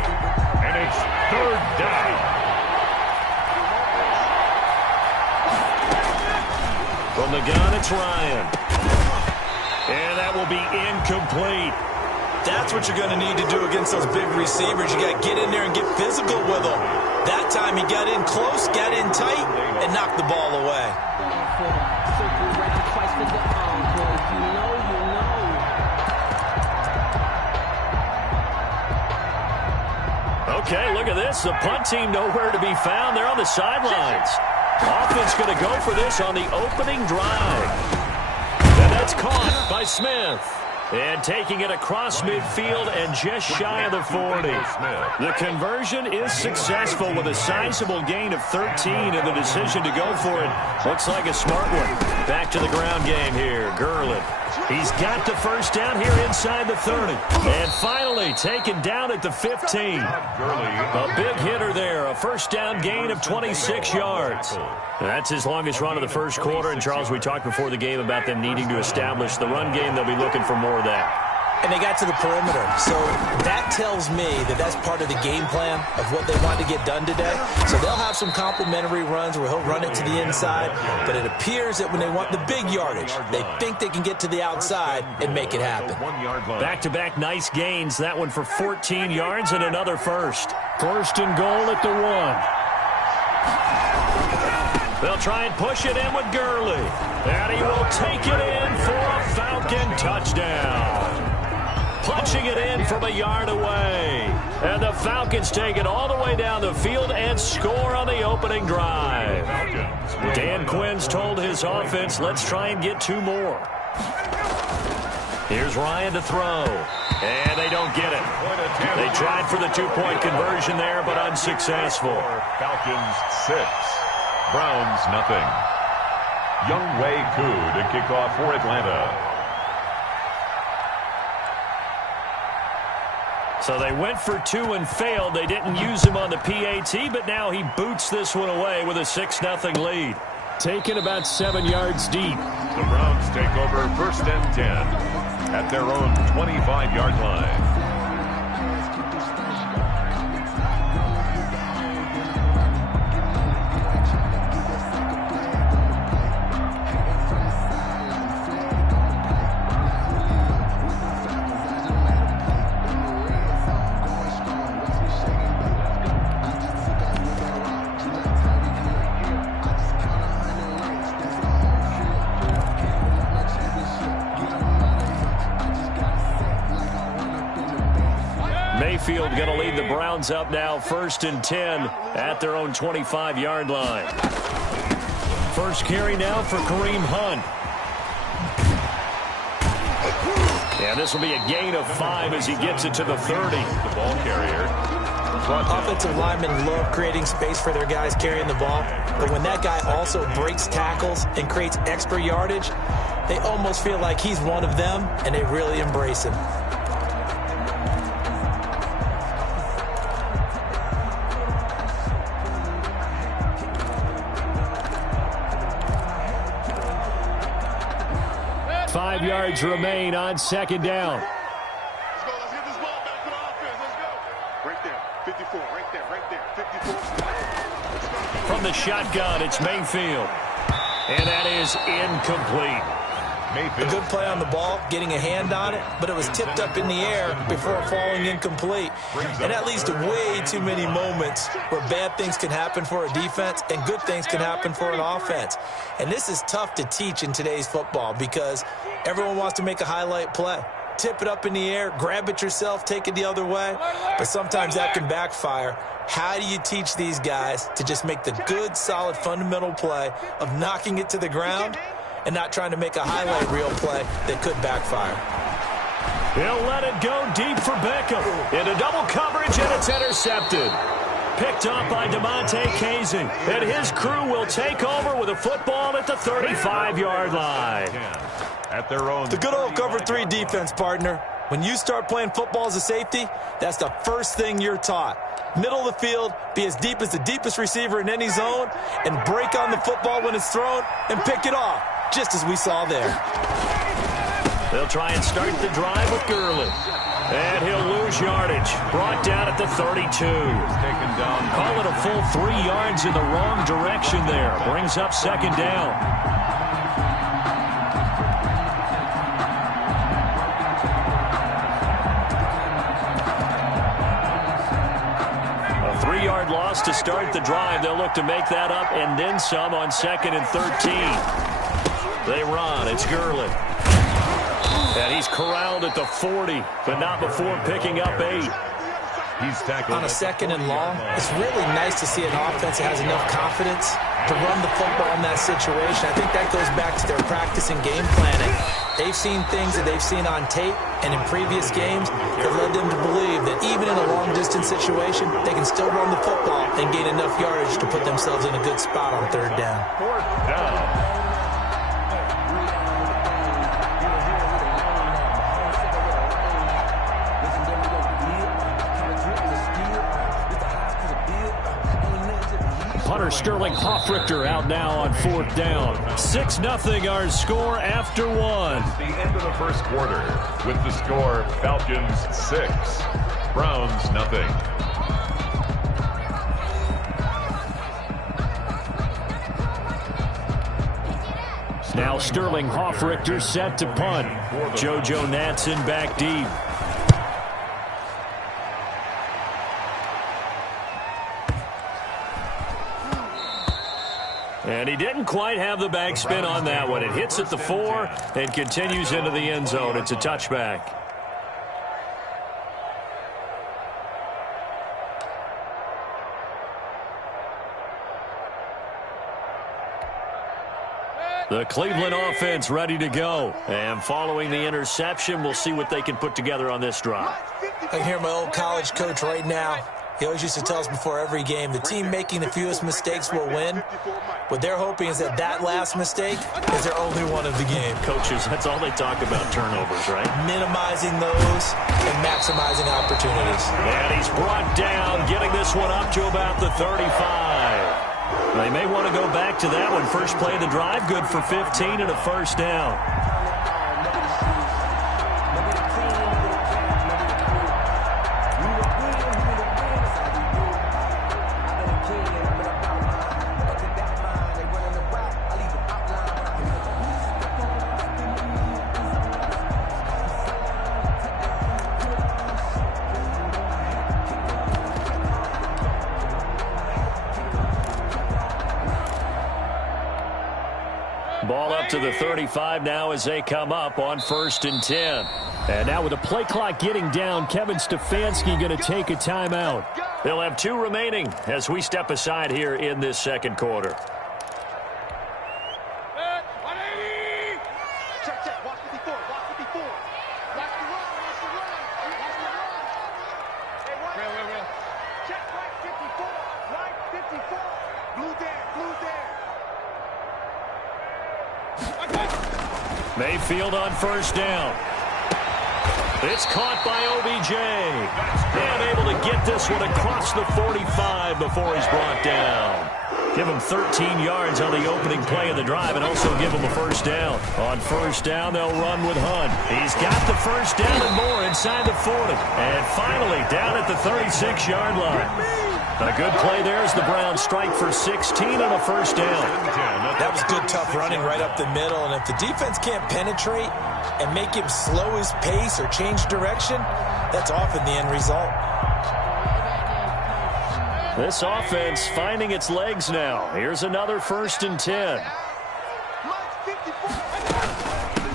and it's 3rd down. From the gun, it's Ryan. And that will be incomplete. That's what you're going to need to do against those big receivers. You got to get in there and get physical with them. That time he got in close, got in tight, and knocked the ball away. Okay, look at this. The punt team nowhere to be found. They're on the sidelines. Offense going to go for this on the opening drive. And that's caught by Smith. And taking it across midfield and just shy of the 40. The conversion is successful with a sizable gain of 13, and the decision to go for it looks like a smart one. Back to the ground game here. Gurley. He's got the 1st down here inside the 30. And finally taken down at the 15. A big hitter there. A 1st down gain of 26 yards. That's his longest run of the 1st quarter. And, Charles, we talked before the game about them needing to establish the run game. They'll be looking for more of that. And they got to the perimeter. So that tells me that that's part of the game plan of what they want to get done today. So they'll have some complimentary runs where he'll run it to the inside. But it appears that when they want the big yardage, they think they can get to the outside and make it happen. Back-to-back nice gains. That one for 14 yards and another 1st. 1st and goal at the 1. They'll try and push it in with Gurley. And he will take it in for a Falcon touchdown. Punching it in from a yard away. And the Falcons take it all the way down the field and score on the opening drive. Dan Quinn's told his offense, let's try and get 2 more. Here's Ryan to throw. And they don't get it. They tried for the 2-point conversion there, but unsuccessful. Falcons 6. Browns nothing. Younghoe Koo to kick off for Atlanta. So they went for 2 and failed. They didn't use him on the PAT, but now he boots this one away with a 6-0 lead. Taken about 7 yards deep. The Browns take over 1st and 10 at their own 25-yard line. Mayfield going to lead the Browns up now 1st and 10 at their own 25-yard line. 1st carry now for Kareem Hunt. Yeah, this will be a gain of 5 as he gets it to the 30. The ball carrier. Offensive linemen love creating space for their guys carrying the ball. But when that guy also breaks tackles and creates extra yardage, they almost feel like he's one of them, and they really embrace him. Yards remain on 2nd down. Let's go. Let's get this ball back to the offense. Let's go. Right there. 54. Right there. Right there. 54. From the shotgun, it's Mayfield. And that is incomplete. A good play on the ball, getting a hand on it, but it was tipped up in the air before falling incomplete. And that leads to way too many moments where bad things can happen for a defense and good things can happen for an offense. And this is tough to teach in today's football because everyone wants to make a highlight play. Tip it up in the air, grab it yourself, take it the other way. But sometimes that can backfire. How do you teach these guys to just make the good, solid, fundamental play of knocking it to the ground and not trying to make a highlight reel play that could backfire? He'll let it go deep for Beckham. Into double coverage, and it's intercepted. Picked up by DeMonte Casey. And his crew will take over with a football at the 35-yard line. At their own the good old cover 3 defense, partner. When you start playing football as a safety, that's the first thing you're taught. Middle of the field, be as deep as the deepest receiver in any zone, and break on the football when it's thrown and pick it off, just as we saw there. They'll try and start the drive with Gurley. And he'll lose yardage. Brought down at the 32. Call it a full 3 yards in the wrong direction there. Brings up second down. A 3-yard loss to start the drive. They'll look to make that up and then some on 2nd and 13. They run. It's Gurley. And he's corralled at the 40, but not before picking up 8. He's tackled on a 2nd and long. It's really nice to see an offense that has enough confidence to run the football in that situation. I think that goes back to their practice and game planning. They've seen things that they've seen on tape and in previous games that led them to believe that even in a long-distance situation, they can still run the football and gain enough yardage to put themselves in a good spot on 3rd down. 4th down. Sterling Hoffrichter out now on 4th down. 6-0 our score after 1. The end of the first quarter with the score Falcons 6, Browns 0. Now Sterling Hoffrichter set to punt. JoJo Natson back deep. And he didn't quite have the backspin on that one. It hits at the 4 and continues into the end zone. It's a touchback. The Cleveland offense ready to go. And following the interception, we'll see what they can put together on this drive. I can hear my old college coach right now. He always used to tell us before every game, the team making the fewest mistakes will win. What they're hoping is that that last mistake is their only one of the game. Coaches, that's all they talk about, turnovers, right? Minimizing those and maximizing opportunities. And he's brought down, getting this one up to about the 35. They may want to go back to that one. First play of the drive, good for 15 and a first down. Ball up to the 35 now as they come up on 1st and 10. And now with the play clock getting down, Kevin Stefanski going to take a timeout. They'll have 2 remaining as we step aside here in this second quarter. Mayfield on 1st down. It's caught by OBJ. And able to get this one across the 45 before he's brought down. Give him 13 yards on the opening play of the drive and also give him a first down. On 1st down, they'll run with Hunt. He's got the first down and more inside the 40. And finally down at the 36-yard line. A good play there as the Browns strike for 16 on a first down. That was good, tough running right up the middle. And if the defense can't penetrate and make him slow his pace or change direction, that's often the end result. This offense finding its legs now. Here's another 1st and 10.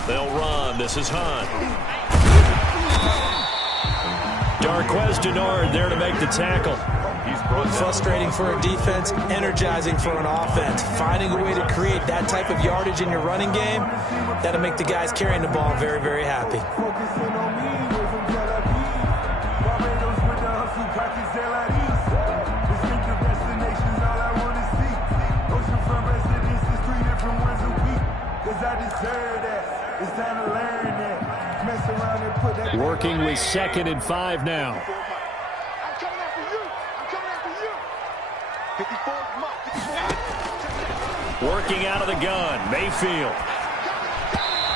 They'll run. This is Hunt. Darquez Denard there to make the tackle. Frustrating for a defense, energizing for an offense. Finding a way to create that type of yardage in your running game, that'll make the guys carrying the ball very, very happy. Working with 2nd and 5 now. I'm coming after you. I'm coming after you. 54, Working out of the gun, Mayfield.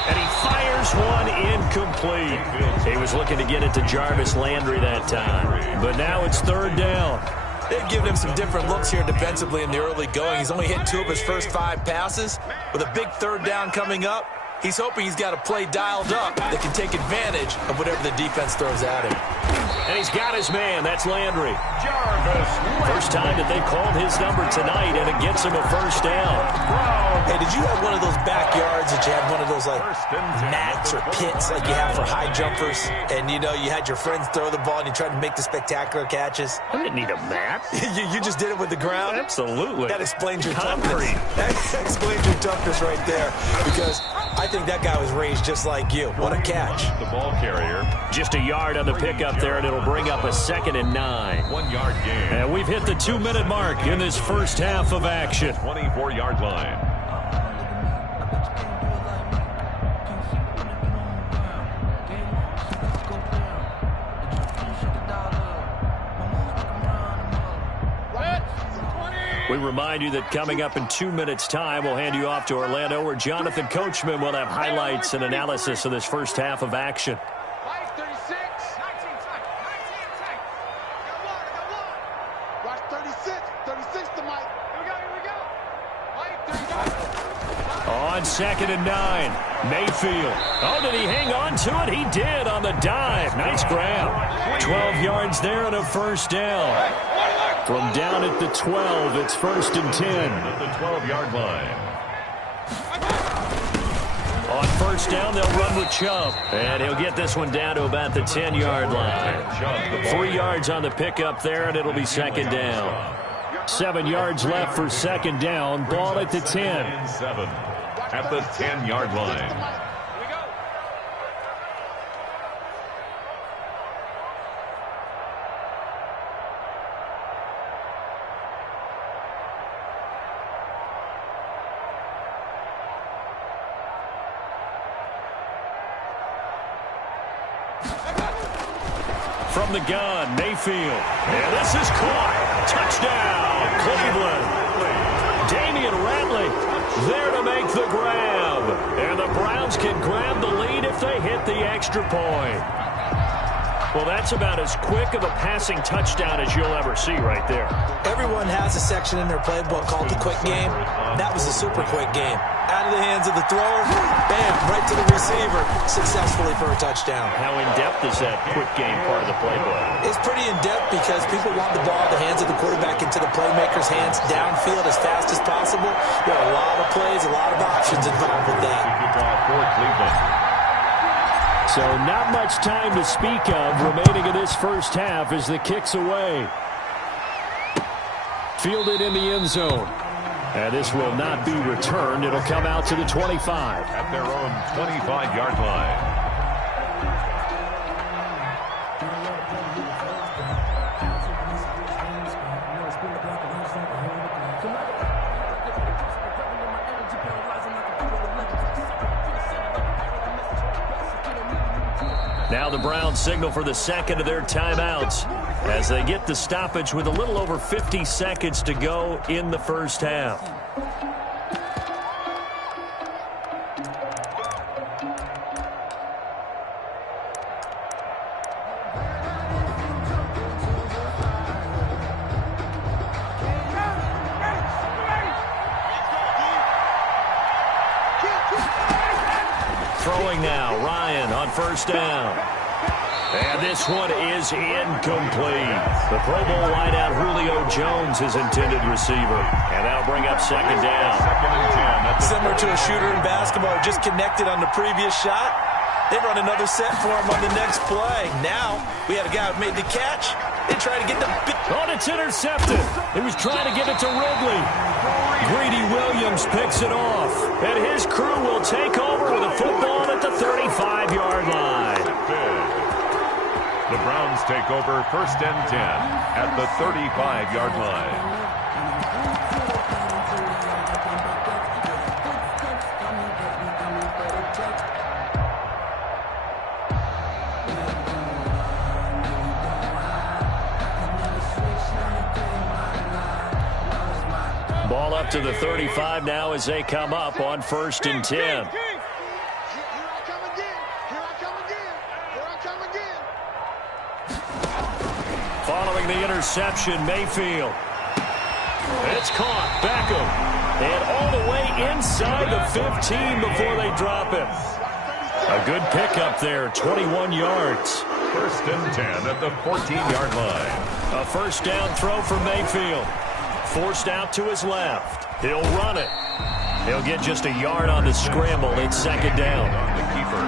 And he fires one incomplete. He was looking to get it to Jarvis Landry that time. But now it's 3rd down. They've given him some different looks here defensively in the early going. He's only hit 2 of his first 5 passes. With a big 3rd down coming up, he's hoping he's got a play dialed up that can take advantage of whatever the defense throws at him. And he's got his man. That's Landry. Jarvis. First time that they've called his number tonight, and it gets him a 1st down. Hey, did you have one of those backyards that you had one of those like mats or pits like you have for high jumpers? And, you know, you had your friends throw the ball and you tried to make the spectacular catches? I didn't need a mat. you just did it with the ground? Absolutely. That explains your toughness. That explains your toughness right there. Because I think that guy was raised just like you. What a catch. The ball carrier. Just a yard on the pickup there, and it'll bring up a 2nd and 9. 1-yard gain. And we've hit the 2-minute mark in this first half of action. 24-yard line. We remind you that coming up in 2 minutes' time, we'll hand you off to Orlando, where Jonathan Coachman will have highlights and analysis of this first half of action. On 2nd and 9, Mayfield. Oh, did he hang on to it? He did on the dive. Nice grab. 12 yards there and a 1st down. From down at the 12, it's 1st and 10. At the 12-yard line. On 1st down, they'll run with Chubb. And he'll get this one down to about the 10-yard line. 3 yards on the pickup there, and it'll be 2nd down. 7 yards left for 2nd down. Ball at the 10. 7 at the 10-yard line. From the gun, Mayfield. And this is caught. Touchdown, Cleveland. Damian Ratley there to make the grab. And the Browns can grab the lead if they hit the extra point. Well, that's about as quick of a passing touchdown as you'll ever see right there. Everyone has a section in their playbook called the quick game. That was a super quick game. Out of the hands of the thrower, bam, right to the receiver, successfully for a touchdown. How in-depth is that quick game part of the playbook? It's pretty in-depth because people want the ball in the hands of the quarterback into the playmaker's hands downfield as fast as possible. There are a lot of plays, a lot of options involved with that. For Cleveland. So not much time to speak of remaining in this first half as the kick's away. Fielded in the end zone. And this will not be returned. It'll come out to the 25. At their own 25-yard line. Now the Browns signal for the 2nd of their timeouts as they get the stoppage with a little over 50 seconds to go in the first half. Throwing now, Ryan on 1st down. And this one is incomplete. The Pro Bowl wideout Julio Jones, his intended receiver. And that'll bring up 2nd down. 2nd and 10. Similar to a shooter in basketball, just connected on the previous shot. They run another set for him on the next play. Now, we had a guy who made the catch. They try to get the... Oh, it's intercepted. He was trying to get it to Ridley. Greedy Williams picks it off. And his crew will take over with a football at the 35-yard line. The Browns take over 1st and 10 at the 35-yard line. out to the 35 now as they come up on 1st and 10. Here I come again. Here I come again. Here I come again. Following the interception, Mayfield. It's caught. Beckham. And all the way inside the 15 before they drop him. A good pickup there, 21 yards. 1st and 10 at the 14-yard line. A first down throw for Mayfield. Forced out to his left. He'll run it. He'll get just a yard on the scramble. It's 2nd down. On the keeper.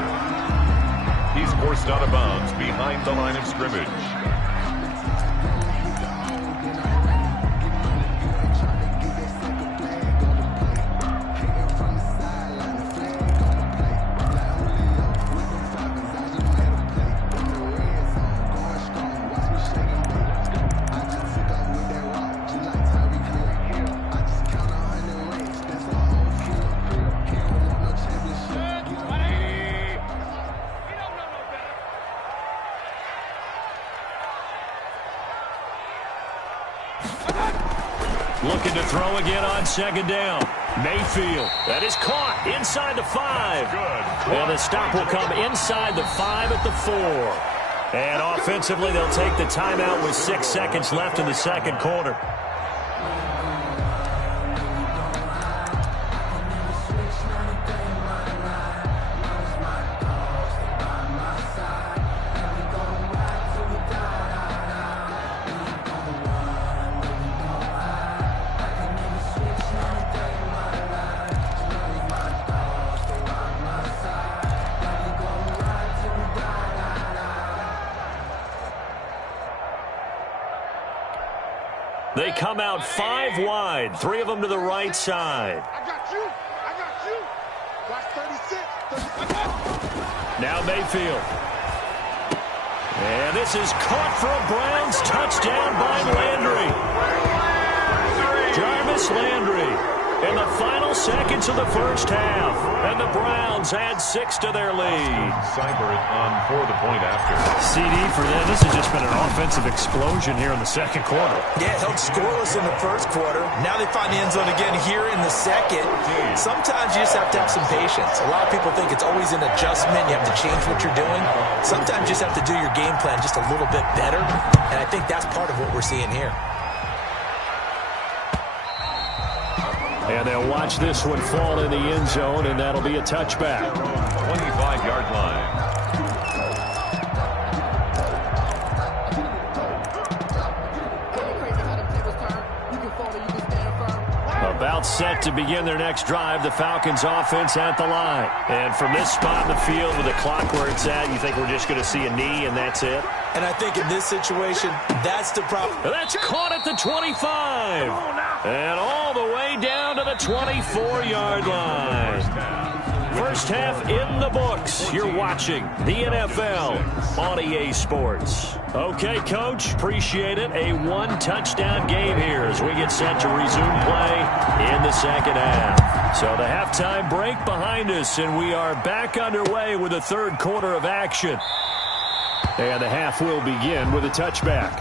He's forced out of bounds behind the line of scrimmage. Looking to throw again on 2nd down. Mayfield. That is caught inside the 5. Good. And the stop will come inside the 5 at the 4. And offensively, they'll take the timeout with 6 seconds left in the 2nd quarter. They come out 5 wide, 3 of them to the right side. I got you. I got you. Watch 36. Now Mayfield. And this is caught for a Browns touchdown by Landry. Jarvis Landry in the final seconds of the first half. And the Browns add 6 to their lead. Seibert on for the point after. CD for them. This has just been an offensive explosion here in the 2nd quarter. Yeah, held scoreless in the 1st quarter. Now they find the end zone again here in the 2nd. Sometimes you just have to have some patience. A lot of people think it's always an adjustment. You have to change what you're doing. Sometimes you just have to do your game plan just a little bit better. And I think that's part of what we're seeing here. And they'll watch this one fall in the end zone, and that'll be a touchback. 25-yard line. About set to begin their next drive, the Falcons offense at the line. And from this spot in the field with the clock where it's at, you think we're just going to see a knee and that's it? And I think in this situation, that's the problem. That's caught at the 25. And all the way down to the 24-yard line. First half in the books. You're watching the NFL on EA Sports. Okay, Coach, appreciate it. A 1-touchdown game here as we get set to resume play in the 2nd half. So the halftime break behind us, and we are back underway with the 3rd quarter of action. And the half will begin with a touchback.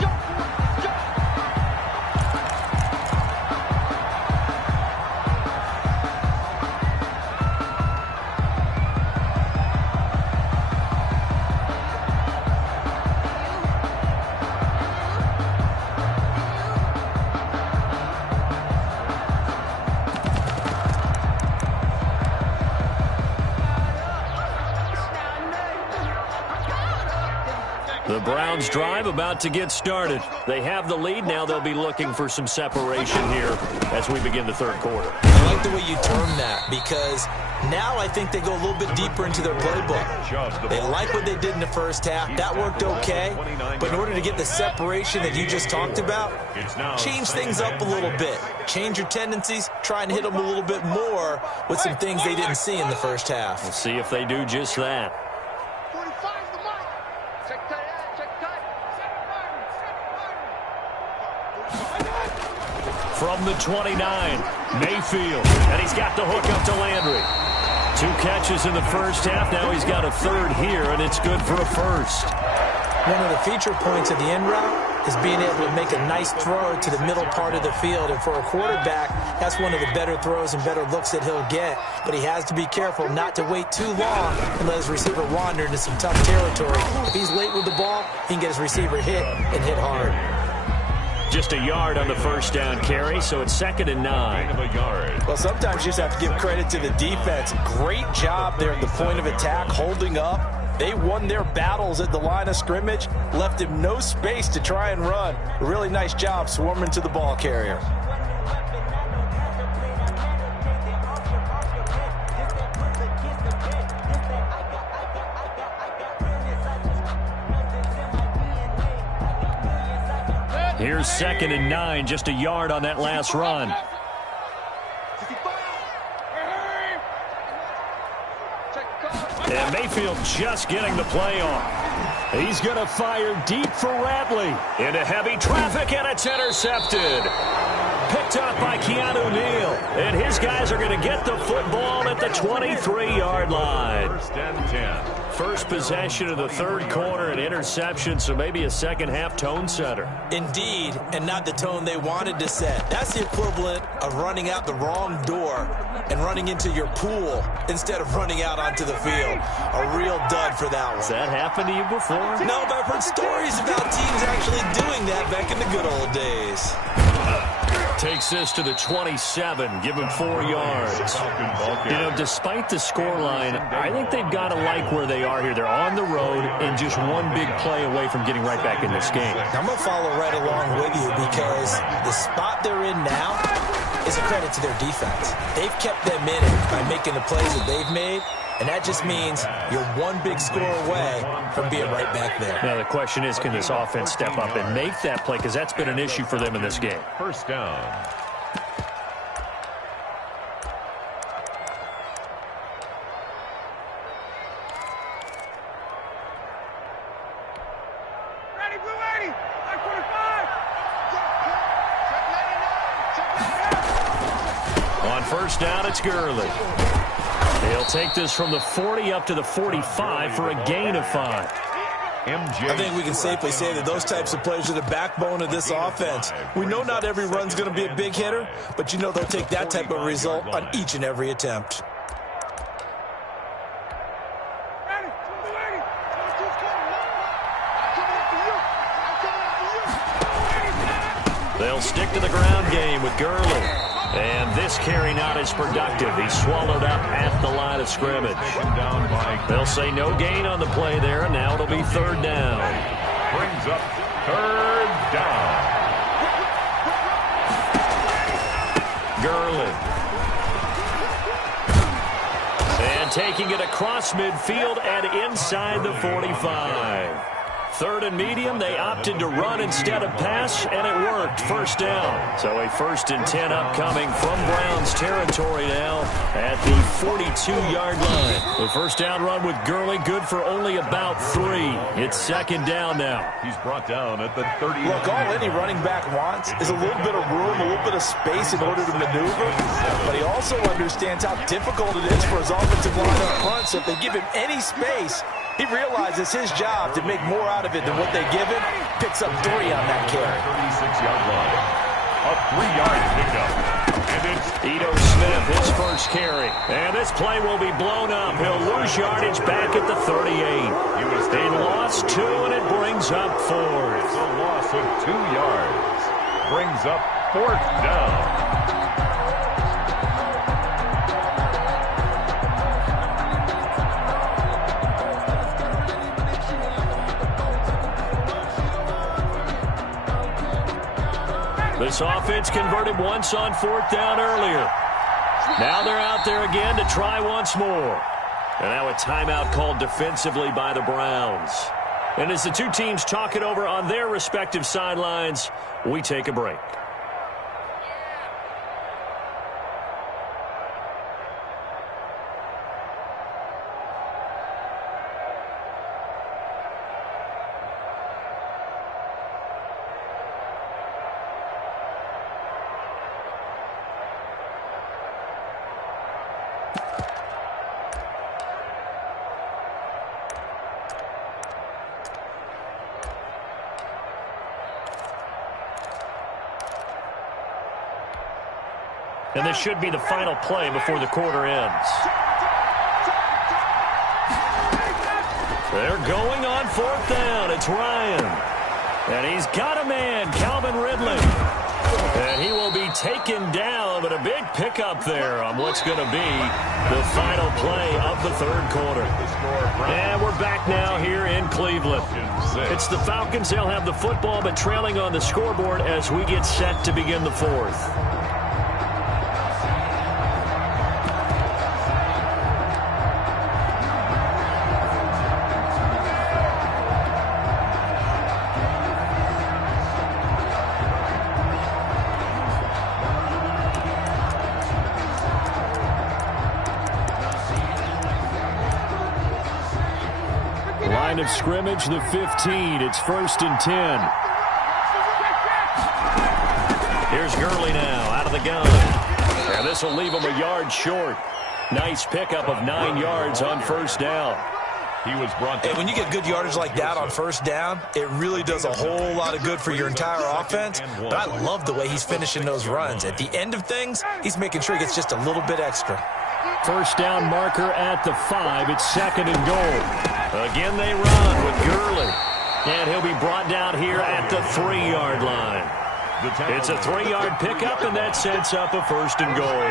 The Browns drive about to get started. They have the lead. Now they'll be looking for some separation here as we begin the 3rd quarter. I like the way you term that because now I think they go a little bit deeper into their playbook. They like what they did in the 1st half. That worked okay. But in order to get the separation that you just talked about, change things up a little bit. Change your tendencies. Try and hit them a little bit more with some things they didn't see in the 1st half. We'll see if they do just that. From the 29, Mayfield, and he's got the hook up to Landry. 2 catches in the 1st half. Now he's got a 3rd here, and it's good for a 1st. One of the feature points of the end route is being able to make a nice throw to the middle part of the field. And for a quarterback, that's one of the better throws and better looks that he'll get. But he has to be careful not to wait too long and let his receiver wander into some tough territory. If he's late with the ball, he can get his receiver hit and hit hard. Just a yard on the first down carry, so it's 2nd and 9. Well, sometimes you just have to give credit to the defense. Great job there at the point of attack, holding up. They won their battles at the line of scrimmage, left him no space to try and run. A really nice job swarming to the ball carrier. Here's 2nd and 9, just a yard on that last run. And Mayfield just getting the play off. He's going to fire deep for Ratley. Into heavy traffic, and it's intercepted. Picked up by Keanu Neal. And his guys are going to get the football at the 23-yard line. 1st and 10. First possession of the third quarter, an interception, so maybe a second-half tone setter. Indeed, and not the tone they wanted to set. That's the equivalent of running out the wrong door and running into your pool instead of running out onto the field. A real dud for that one. Has that happened to you before? No, but I've heard stories about teams actually doing that back in the good old days. Takes this to the 27, give him 4 yards. You know, despite the scoreline, I think they've got to like where they are here. They're on the road and just one big play away from getting right back in this game. I'm going to follow right along with you because the spot they're in now is a credit to their defense. They've kept them in it by making the plays that they've made, and that just means you're one big score away from being right back there. Now, the question is, can this offense step up and make that play? Because that's been an issue for them in this game. 1st down. On 1st down, it's Gurley. He'll take this from the 40 up to the 45 for a gain of 5. I think we can safely say that those types of plays are the backbone of this offense. We know not every run's going to be a big hitter, but you know they'll take that type of result on each and every attempt. They'll stick to the ground game with Gurley. And this carry not as productive. He's swallowed up at the line of scrimmage. They'll say no gain on the play there, and now it'll be 3rd down. Brings up 3rd down. Gurley. And taking it across midfield and inside the 45. 3rd and medium, they opted to run instead of pass, and it worked. 1st down. So a 1st and 10 upcoming from Browns territory now at the 42-yard line. The 1st down run with Gurley, good for only about 3. It's 2nd down now. He's brought down at the 30. Look, all any running back wants is a little bit of room, a little bit of space in order to maneuver. But he also understands how difficult it is for his offensive line up front. So if they give him any space, he realizes his job to make more out of it than what they give him. Picks up 3 on that carry. 36-yard line. A 3-yard pickup. And it's Ito Smith, his first carry. And this play will be blown up. He'll lose yardage back at the 38. They lost 2, and it brings up 4. It's a loss of 2 yards. Brings up 4th down. This offense converted once on 4th down earlier. Now they're out there again to try once more. And now a timeout called defensively by the Browns. And as the two teams talk it over on their respective sidelines, we take a break. And this should be the final play before the quarter ends. They're going on 4th down. It's Ryan. And he's got a man, Calvin Ridley. And he will be taken down, but a big pickup there on what's going to be the final play of the 3rd quarter. And we're back now here in Cleveland. It's the Falcons. They'll have the football, but trailing on the scoreboard as we get set to begin the 4th. Line of scrimmage, the 15. It's 1st and 10. Here's Gurley now out of the gun. And this will leave him a yard short. Nice pickup of 9 yards on 1st down. He was brought down. And when you get good yardage like that on 1st down, it really does a whole lot of good for your entire offense. But I love the way he's finishing those runs. At the end of things, he's making sure he gets just a little bit extra. 1st down marker at the 5. It's 2nd and goal. Again, they run with Gurley. And he'll be brought down here at the 3-yard line. It's a 3-yard pickup, and that sets up a 1st and goal.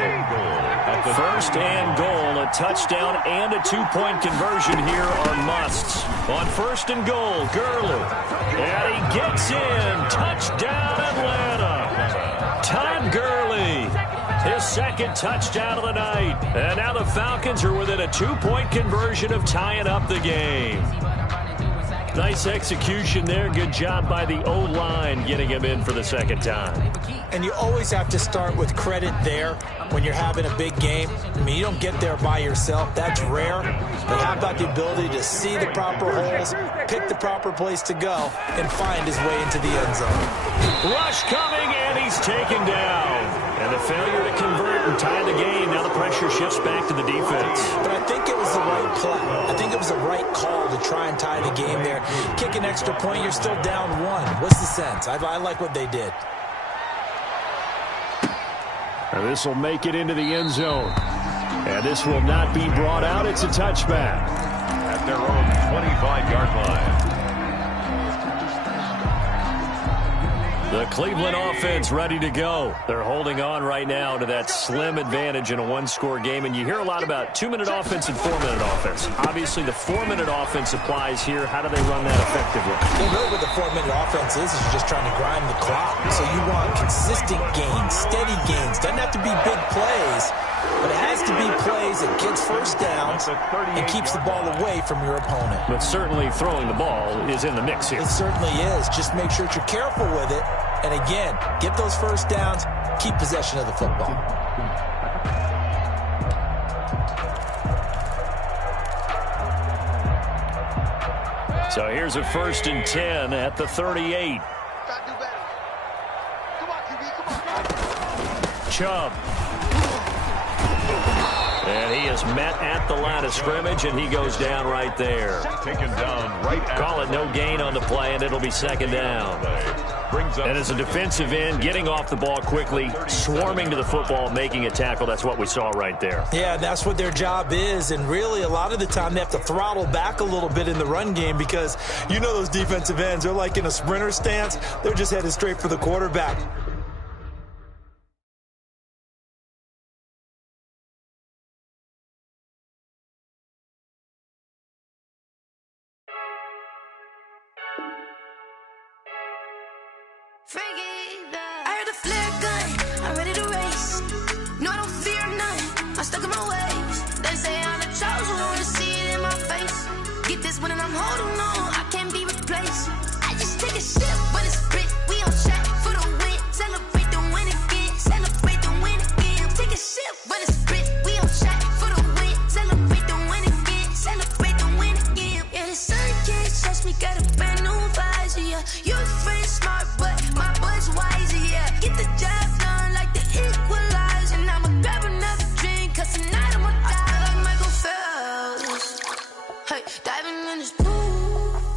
1st and goal, a touchdown and a 2-point conversion here are musts. On 1st and goal, Gurley. And he gets in. Touchdown, Atlanta. Todd Gurley. His 2nd touchdown of the night. And now the Falcons are within a 2-point conversion of tying up the game. Nice execution there. Good job by the O-line getting him in for the 2nd time. And you always have to start with credit there when you're having a big game. I mean, you don't get there by yourself. That's rare. But how about the ability to see the proper holes, pick the proper place to go, and find his way into the end zone. Rush coming, and he's taken down. And the failure to convert and tie the game. Now the pressure shifts back to the defense. But I think it was the right play. I think it was the right call to try and tie the game there. Kick an extra point, you're still down 1. What's the sense? I like what they did. And this will make it into the end zone. And this will not be brought out. It's a touchback. At their own 25-yard line. The Cleveland offense ready to go. They're holding on right now to that slim advantage in a 1-score game. And you hear a lot about 2-minute offense and 4-minute offense. Obviously, the 4-minute offense applies here. How do they run that effectively? Well, really what the 4-minute offense is you're just trying to grind the clock. So you want consistent gains, steady gains. Doesn't have to be big plays, but it has to be plays that gets 1st down and keeps the ball away from your opponent. But certainly throwing the ball is in the mix here. It certainly is. Just make sure that you're careful with it. And again, get those 1st downs, keep possession of the football. So here's a 1st and 10 at the 38. Chubb. And he is met at the line of scrimmage, and he goes down right there. Taken down right after. Call it no gain on the play, and it'll be 2nd down. And as a defensive end, getting off the ball quickly, swarming to the football, making a tackle, that's what we saw right there. Yeah, that's what their job is, and really a lot of the time they have to throttle back a little bit in the run game because you know those defensive ends, they're like in a sprinter stance. They're just headed straight for the quarterback. I heard the flare gun, I'm ready to race. No, I don't fear none, I'm stuck in my ways. They say I'm the chosen one, to see it in my face. Get this one and I'm holding on, I can't be replaced. I just take a sip, but it's split, we on track for the win. Celebrate the win again, celebrate the win again. Take a sip, but it's split, we on track for the win. Celebrate the win again, celebrate the win again. Yeah, the sun can't touch me, got a brand new visor, yeah. You're friend smart, but my boy's wiser, yeah. Get the job done like the equalizer. And I'ma grab another drink, cause tonight I'ma die like Michael Phelps. Hey, diving in this pool.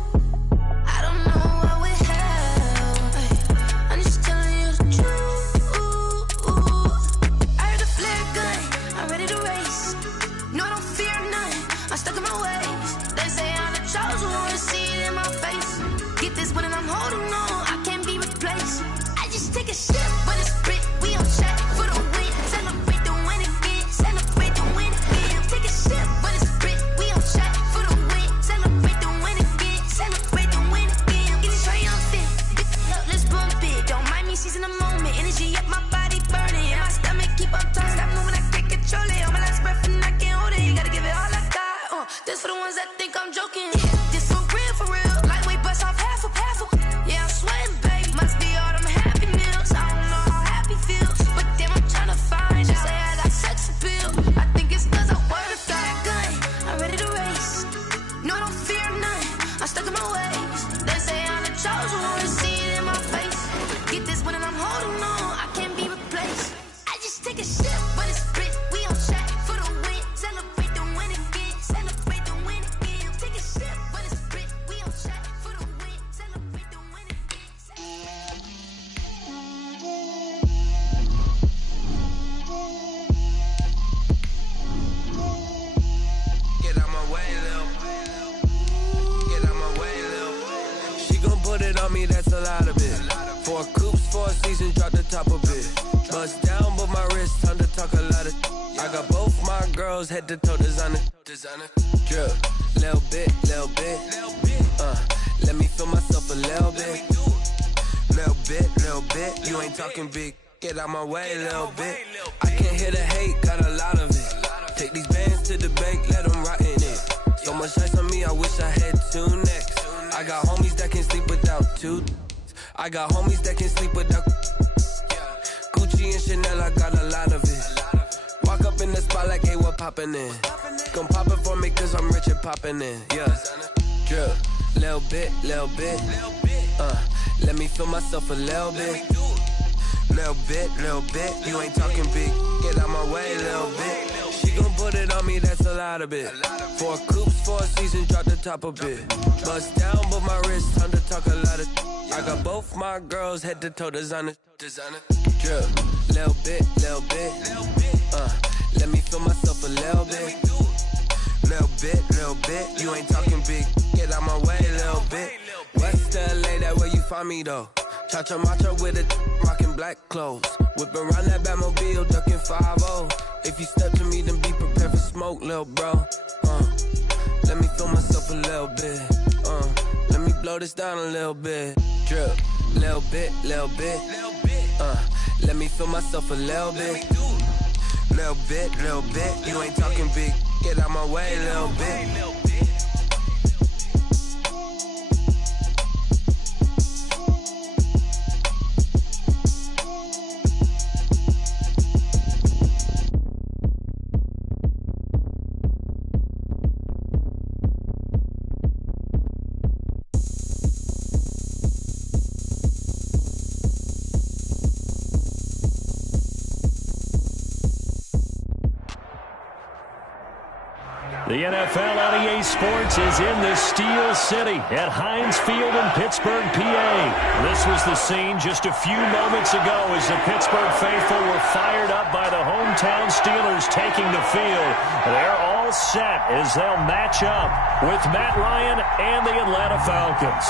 seasons, drop the top a bit. Bust down, but my wrist, time to talk a lot of. I got both my girls head to toe designer. Drip, little bit. Let me feel myself a little bit. Little bit. You ain't talking big. Get out my way, little bit. I can't hear the hate, got a lot of it. Take these bands to the bank, let them rot in it. So much ice on me, I wish I had two necks. I got homies that can sleep without two. I got homies that can sleep without. Gucci and Chanel, I got a lot of it. Walk up in the spot like, hey, what poppin' in? Gon' pop it for me, cause I'm rich and poppin' in. Yeah, drip, little bit. Let me feel myself a little bit. Little bit. You ain't talking big. Get out my way, little bit. She gon' put it on me, that's a lot of it. 4 coops, 4 seasons, drop the top a bit. Bust down, but my wrist, time to talk a lot of. I got both my girls head to toe designer. Drip, little bit. Let me feel myself a little bit. Little bit. You ain't talking big. Get out my way, little bit. West LA, that where you find me though. Cha-cha matcha with it, rockin' black clothes. Whip around that Batmobile, ducking 5-0. If you step to me, then be prepared for smoke, lil' bro. Let me feel myself a little bit. Let me blow this down a little bit. Drip, little bit. Let me feel myself a little bit. Little bit. You ain't talking big. Get out my way, little bit. The NFL on EA Sports is in the Steel City at Heinz Field in Pittsburgh, PA. This was the scene just a few moments ago as the Pittsburgh faithful were fired up by the hometown Steelers taking the field. They're all set as they'll match up with Matt Ryan and the Atlanta Falcons.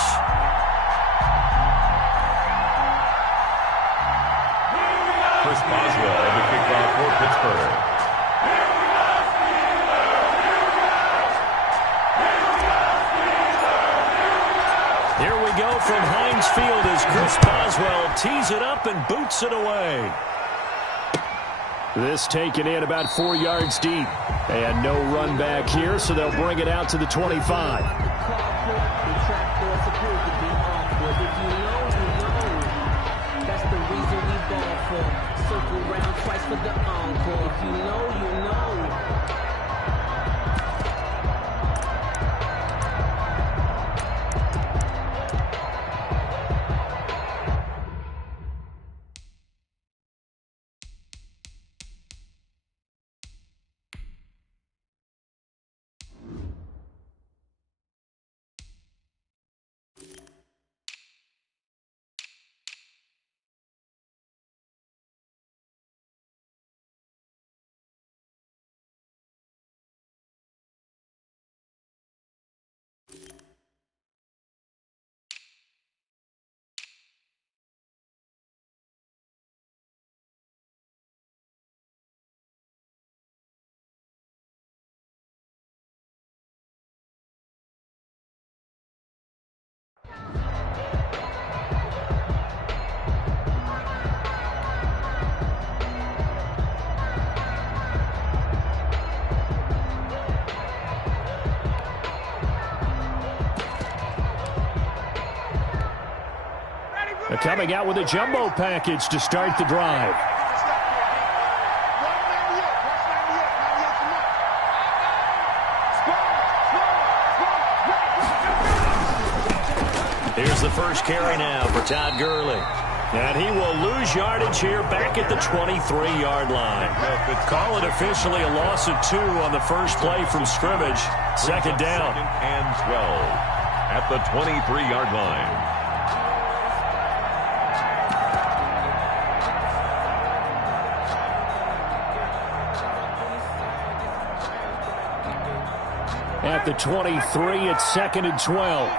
Chris Boswell, the kickoff for Pittsburgh. Here we go from Heinz Field as Chris Boswell tees it up and boots it away. This taken in about 4 yards deep. And no run back here, so they'll bring it out to the 25. That's the reason we ball for. Circle round twice for the encore. If you know, you know. They're coming out with a jumbo package to start the drive. Here's the first carry now for Todd Gurley. And he will lose yardage here back at the 23-yard line. Call it officially a loss of 2 on the first play from scrimmage. Second down. Second and 12 at the 23-yard line. At the 23, it's second and 12.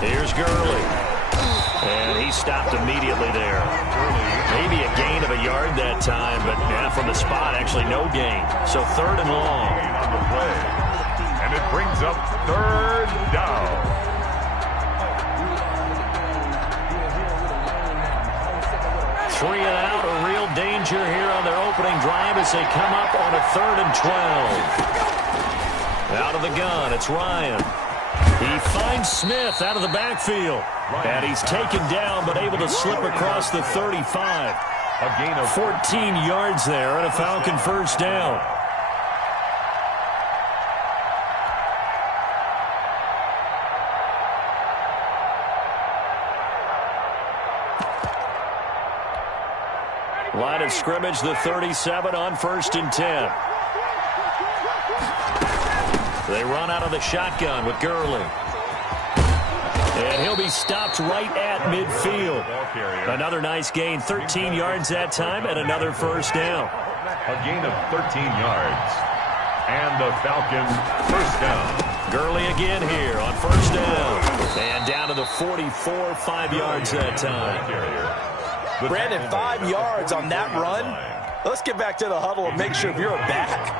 Here's Gurley. And he stopped immediately there. Maybe a gain of a yard that time, but yeah, from the spot, actually no gain. So 3rd and long. On the play. And it brings up 3rd down. 3 and out, a real danger here on their opening drive as they come up on a 3rd and 12. Out of the gun, it's Ryan. He finds Smith out of the backfield. And he's taken down but able to slip across the 35. A gain of 14 yards there and a Falcon first down. Line of scrimmage, the 37 on 1st and 10. They run out of the shotgun with Gurley. And he'll be stopped right at midfield. Another nice gain, 13 yards that time, and another first down. A gain of 13 yards. And the Falcon first down. Gurley again here on first down. And down to the 44, 5 yards that time. Brandon, 5 yards on that run. Let's get back to the huddle and make sure if you're a back,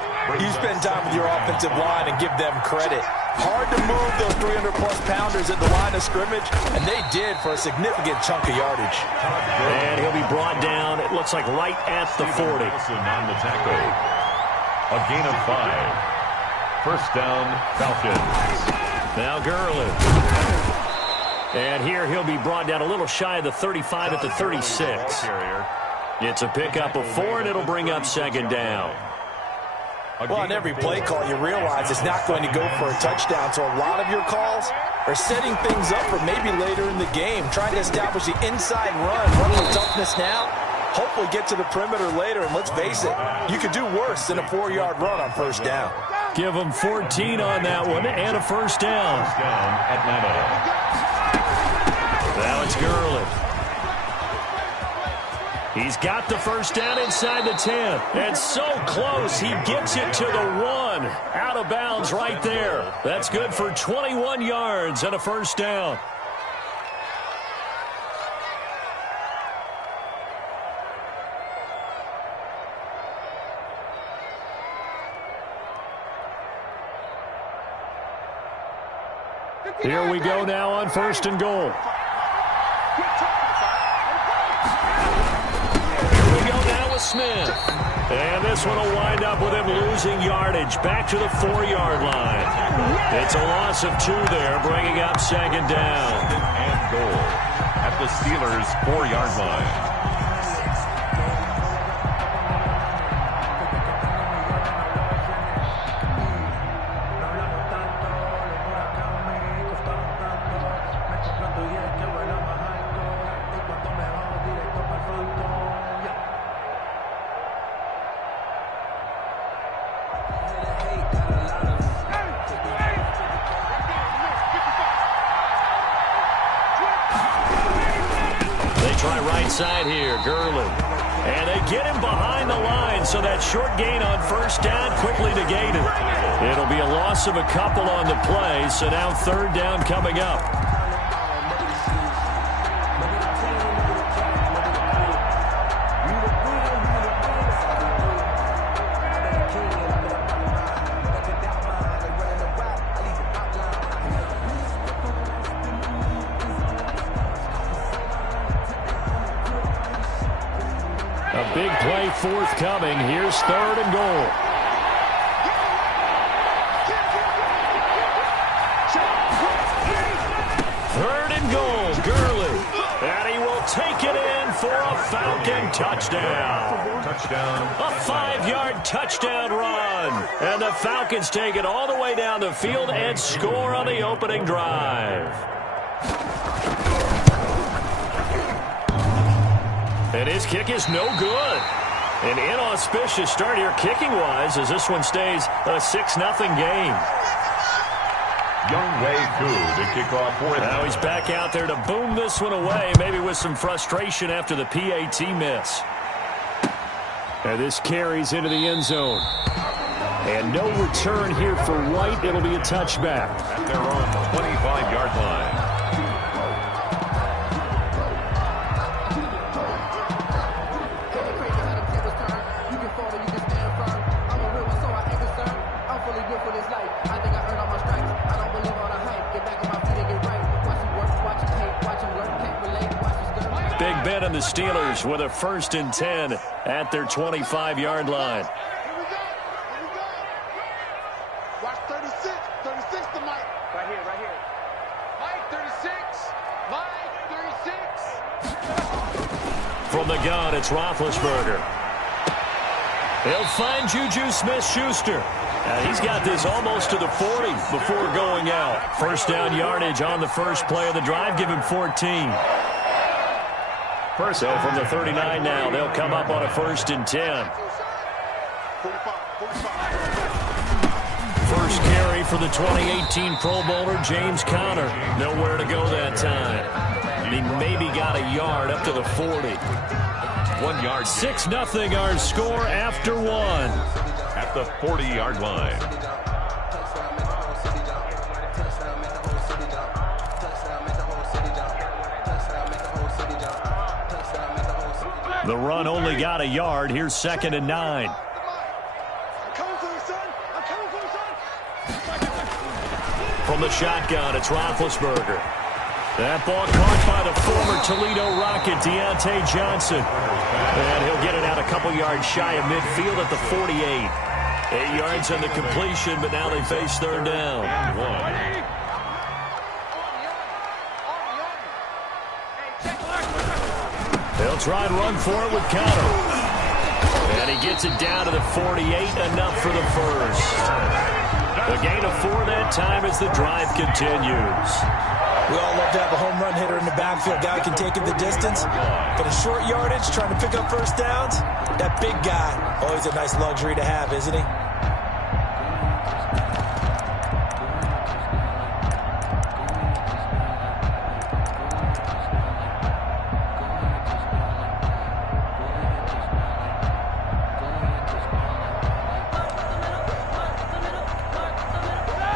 you spend time with your offensive line and give them credit. Hard to move those 300-plus pounders at the line of scrimmage, and they did for a significant chunk of yardage. And he'll be brought down, it looks like right at the 40. On the tackle. A gain of 5. First down, Falcons. Now Gurley. And here he'll be brought down a little shy of the 35 at the 36. It's a pickup of 4, and it'll bring up 2nd down. Well, on every play call, you realize it's not going to go for a touchdown, so a lot of your calls are setting things up for maybe later in the game, trying to establish the inside run, running the toughness now, hopefully get to the perimeter later, and let's face it, you could do worse than a 4-yard run on first down. Give them 14 on that one, and a first down. First down, Atlanta. Now it's Gurley. He's got the first down inside the 10. And so close, he gets it to the 1. Out of bounds right there. That's good for 21 yards and a first down. Here we go now on 1st and goal. Smith. And this one will wind up with him losing yardage back to the 4-yard line. It's a loss of 2 there, bringing up 2nd down. And goal at the Steelers' 4-yard line. Side here, Gurley. And they get him behind the line, so that short gain on first down quickly negated. It'll be a loss of a couple on the play, so now 3rd down coming up. Big play forthcoming. Here's 3rd and goal. Third and goal, Gurley. And he will take it in for a Falcon touchdown. Touchdown. A 5-yard touchdown run. And the Falcons take it all the way down the field and score on the opening drive. And his kick is no good. An inauspicious start here kicking-wise as this one stays a 6-0 game. Younghoe Koo to kick off for it. Now he's back out there to boom this one away, maybe with some frustration after the PAT miss. And this carries into the end zone. And no return here for White. It'll be a touchback. At their own 25-yard line. been, and the Steelers with a 1st and 10 at their 25-yard line. Here we go. Watch 36. 36 to Mike. Right here. Mike, 36. Mike, 36. From the gun, it's Roethlisberger. He'll find Juju Smith-Schuster. He's got this almost to the 40 before going out. 1st down yardage on the first play of the drive. Give him 14. So from the 39 now, they'll come up on a 1st and 10. First carry for the 2018 Pro Bowler, James Conner. Nowhere to go that time. He maybe got a yard up to the 40. 1 yard. 6-0 our score after 1. At the 40-yard line. The run only got a yard. Here's 2nd and 9. From the shotgun, it's Roethlisberger. That ball caught by the former Toledo Rocket, Deontay Johnson. And he'll get it out a couple yards shy of midfield at the 48. 8 yards on the completion, but now they face 3rd down. They'll try and run for it with Conner. And he gets it down to the 48, enough for the first. A gain of 4 that time as the drive continues. We all love to have a home run hitter in the backfield. Guy can take it the distance. But a short yardage, trying to pick up 1st downs, that big guy, always a nice luxury to have, isn't he?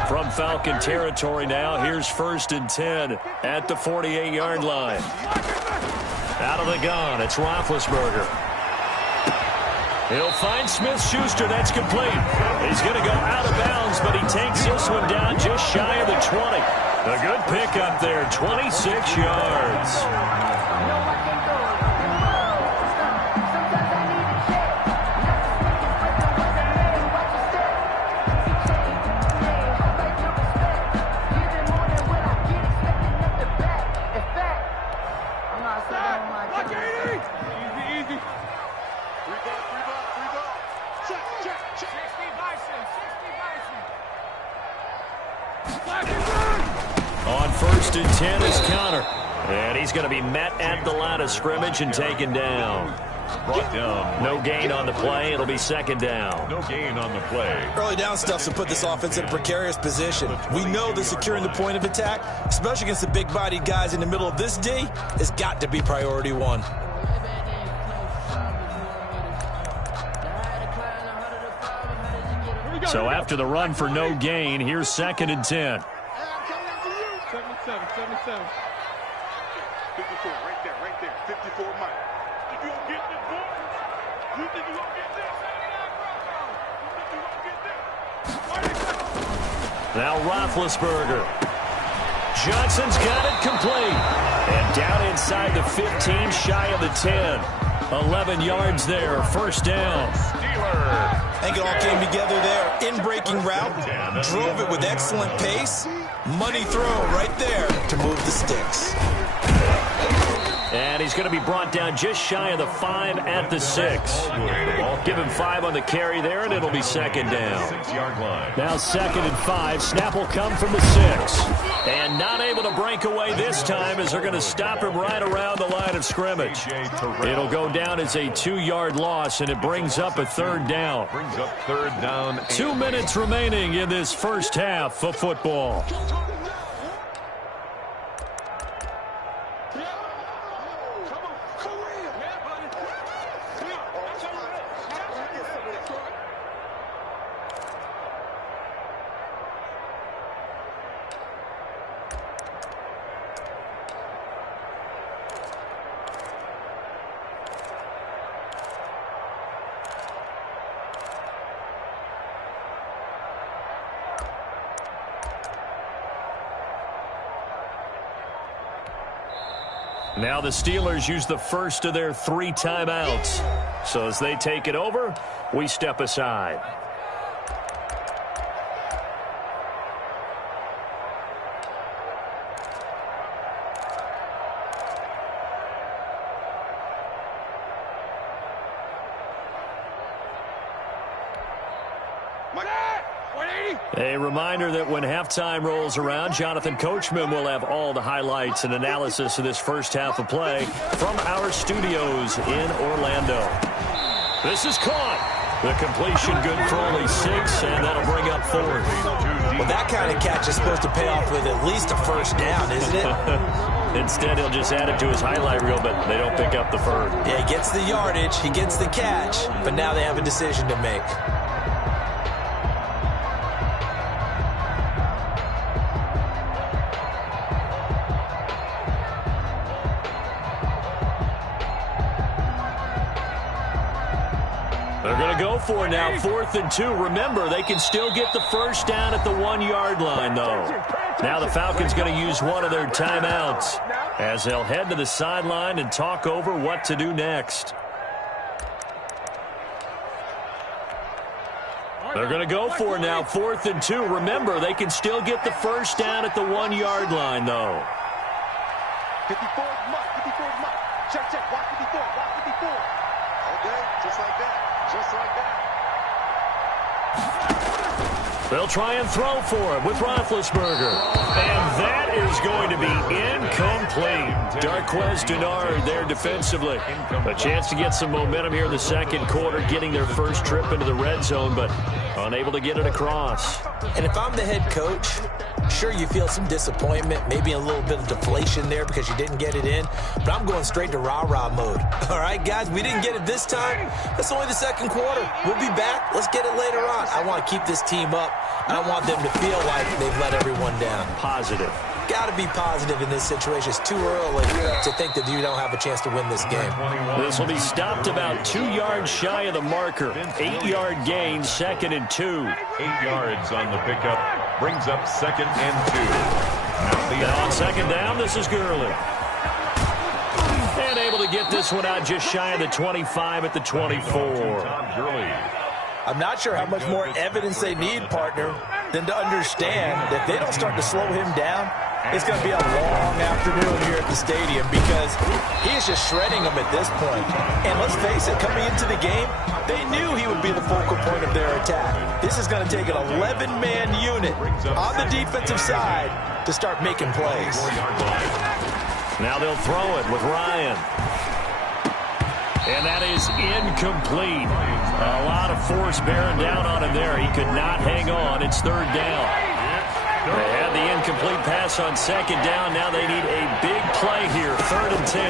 From Falcon territory now, here's 1st and 10 at the 48-yard line. Out of the gun, it's Roethlisberger. He'll find Smith-Schuster. That's complete. He's going to go out of bounds, but he takes this one down just shy of the 20. A good pickup there, 26 yards. On 1st and 10 is Conner. And he's going to be met at the line of scrimmage and taken down. Brought down. No gain on the play. It'll be 2nd down. No gain on the play. Early down stuff to put this offense in a precarious position. We know that securing the point of attack, especially against the big-bodied guys in the middle of this D, has got to be priority 1. So after the run for no gain, here's 2nd and 10. 77. 54, right there. 54, Mike. If you don't get this, boy, you think you gonna get this? Now Roethlisberger. Johnson's got it complete. And down inside the 15, shy of the 10. 11 yards there, 1st down. I think it all came together there. In-breaking route, drove it with excellent pace. Money throw right there to move the sticks. And he's going to be brought down just shy of the 5 at the 6. Give him 5 on the carry there, and it'll be 2nd down. 6-yard line. Now 2nd and 5. Snap will come from the 6. And not able to break away this time as they're going to stop him right around the line of scrimmage. It'll go down as a 2-yard loss, and it brings up a 3rd down. Brings up 3rd down. 2 minutes remaining in this first half of football. Now the Steelers use the first of their 3 timeouts. So as they take it over, we step aside. A reminder that when halftime rolls around, Jonathan Coachman will have all the highlights and analysis of this first half of play from our studios in Orlando. This is caught. The completion good for only 6, and that'll bring up 4th. Well, that kind of catch is supposed to pay off with at least a first down, isn't it? Instead, he'll just add it to his highlight reel, but they don't pick up the first. Yeah, he gets the yardage, he gets the catch, but now they have a decision to make. They're going to go for now 4th and 2. Remember, they can still get the first down at the 1-yard line, though. Now the Falcons going to use one of their timeouts as they'll head to the sideline and talk over what to do next. They're going to go for now 4th and 2. Remember, they can still get the first down at the 1-yard line, though. 54 mark, 54 mark. Check, watch 54, watch 54. Okay, just like that. Just like that. They'll try and throw for it with Roethlisberger. And that is going to be incomplete. Darqueze Dennard there defensively. A chance to get some momentum here in the second quarter, getting their first trip into the red zone, but unable to get it across. And if I'm the head coach, sure, you feel some disappointment, maybe a little bit of deflation there because you didn't get it in, but I'm going straight to rah-rah mode. All right, guys, we didn't get it this time. That's only the second quarter. We'll be back. Let's get it later on. I want to keep this team up. I don't want them to feel like they've let everyone down. Positive. Got to be positive in this situation. It's too early to think that you don't have a chance to win this game. This will be stopped about 2 yards shy of the marker. 8-yard gain, 2nd and 2. 8 yards on the pickup. Brings up 2nd and 2. Now on 2nd down, this is Gurley. And able to get this one out just shy of the 25 at the 24. I'm not sure how much more evidence they need, partner, than to understand that if they don't start to slow him down, it's going to be a long afternoon here at the stadium because he is just shredding them at this point. And let's face it, coming into the game, they knew he would be the focal point of their attack. This is going to take an 11-man unit on the defensive side to start making plays. Now they'll throw it with Ryan. And that is incomplete. A lot of force bearing down on him there. He could not hang on. It's 3rd down. They had the incomplete pass on 2nd down. Now they need a big play here. 3rd and 10.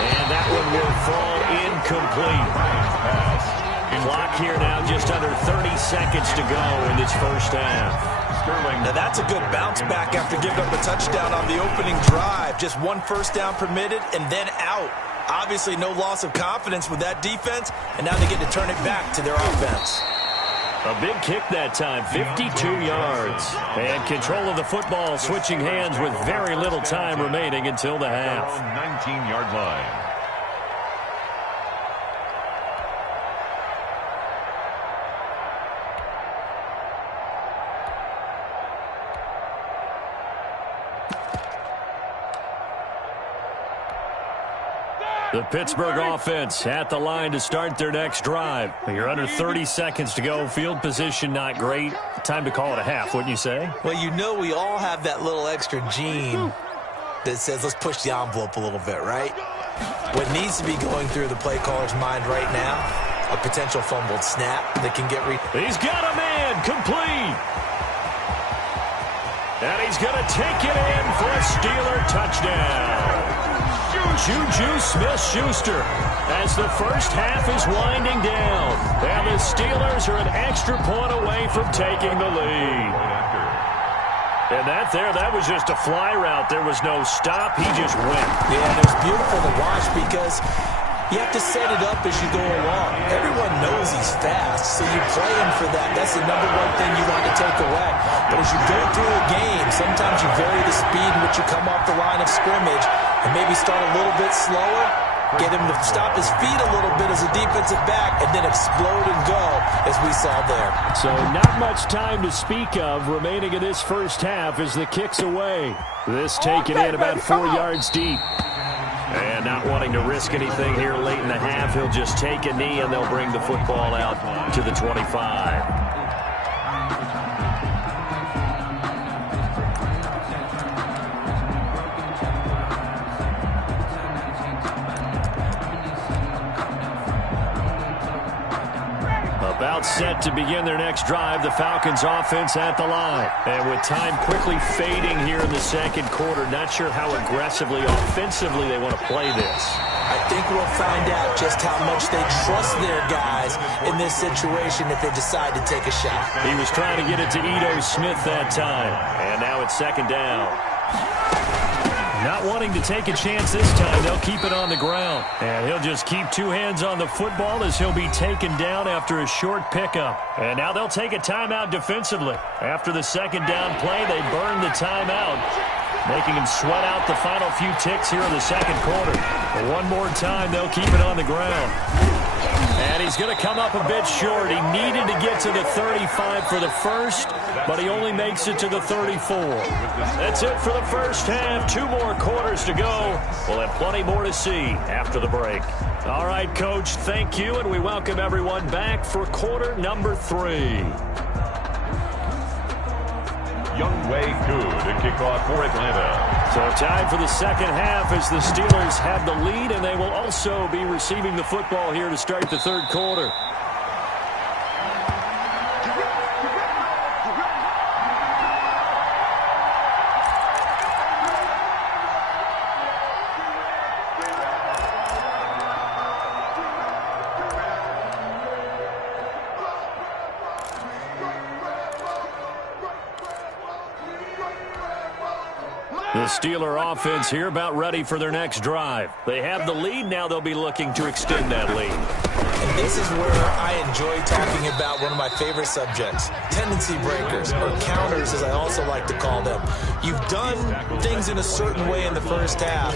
And that one will fall incomplete. Clock here now just under 30 seconds to go in this first half. Now that's a good bounce back after giving up a touchdown on the opening drive. Just 1 first down permitted and then out. Obviously no loss of confidence with that defense, and now they get to turn it back to their offense. A big kick that time, 52 yards. And control of the football switching hands with very little time remaining until the half. 19-yard line. The Pittsburgh offense at the line to start their next drive. You're under 30 seconds to go. Field position not great. Time to call it a half, wouldn't you say? Well, you know we all have that little extra gene that says let's push the envelope a little bit, right? What needs to be going through the play caller's mind right now, a potential fumbled snap that can get He's got a man, complete. And he's going to take it in for a Steeler touchdown. Juju Smith-Schuster as the first half is winding down. And the Steelers are an extra point away from taking the lead. And that was just a fly route. There was no stop. He just went. Yeah, and it was beautiful to watch because You have to set it up as you go along. Everyone knows he's fast, so you play him for that. That's the number one thing you want to take away. But as you go through a game, sometimes you vary the speed in which you come off the line of scrimmage and maybe start a little bit slower, get him to stop his feet a little bit as a defensive back, and then explode and go, as we saw there. So not much time to speak of remaining in this first half as the kick's away. This taken in about 4 yards deep. And not wanting to risk anything here late in the half, he'll just take a knee and they'll bring the football out to the 25. About set to begin their next drive, the Falcons offense at the line. And with time quickly fading here in the second quarter, not sure how aggressively, offensively they want to play this. I think we'll find out just how much they trust their guys in this situation if they decide to take a shot. He was trying to get it to Ito Smith that time. And now it's second down. Not wanting to take a chance this time, they'll keep it on the ground. And he'll just keep two hands on the football as he'll be taken down after a short pickup. And now they'll take a timeout defensively. After the second down play, they burn the timeout, making him sweat out the final few ticks here in the second quarter. But one more time, they'll keep it on the ground. And he's going to come up a bit short. He needed to get to the 35 for the first, but he only makes it to the 34. That's it for the first half. 2 more quarters to go. We'll have plenty more to see after the break. All right, Coach, thank you, and we welcome everyone back for quarter number 3. Younghoe Koo to kick off for Atlanta. So time for the second half as the Steelers have the lead, and they will also be receiving the football here to start the third quarter. The Steeler offense here about ready for their next drive. They have the lead. Now they'll be looking to extend that lead. And this is where I enjoy talking about one of my favorite subjects, tendency breakers, or counters as I also like to call them. You've done things in a certain way in the first half,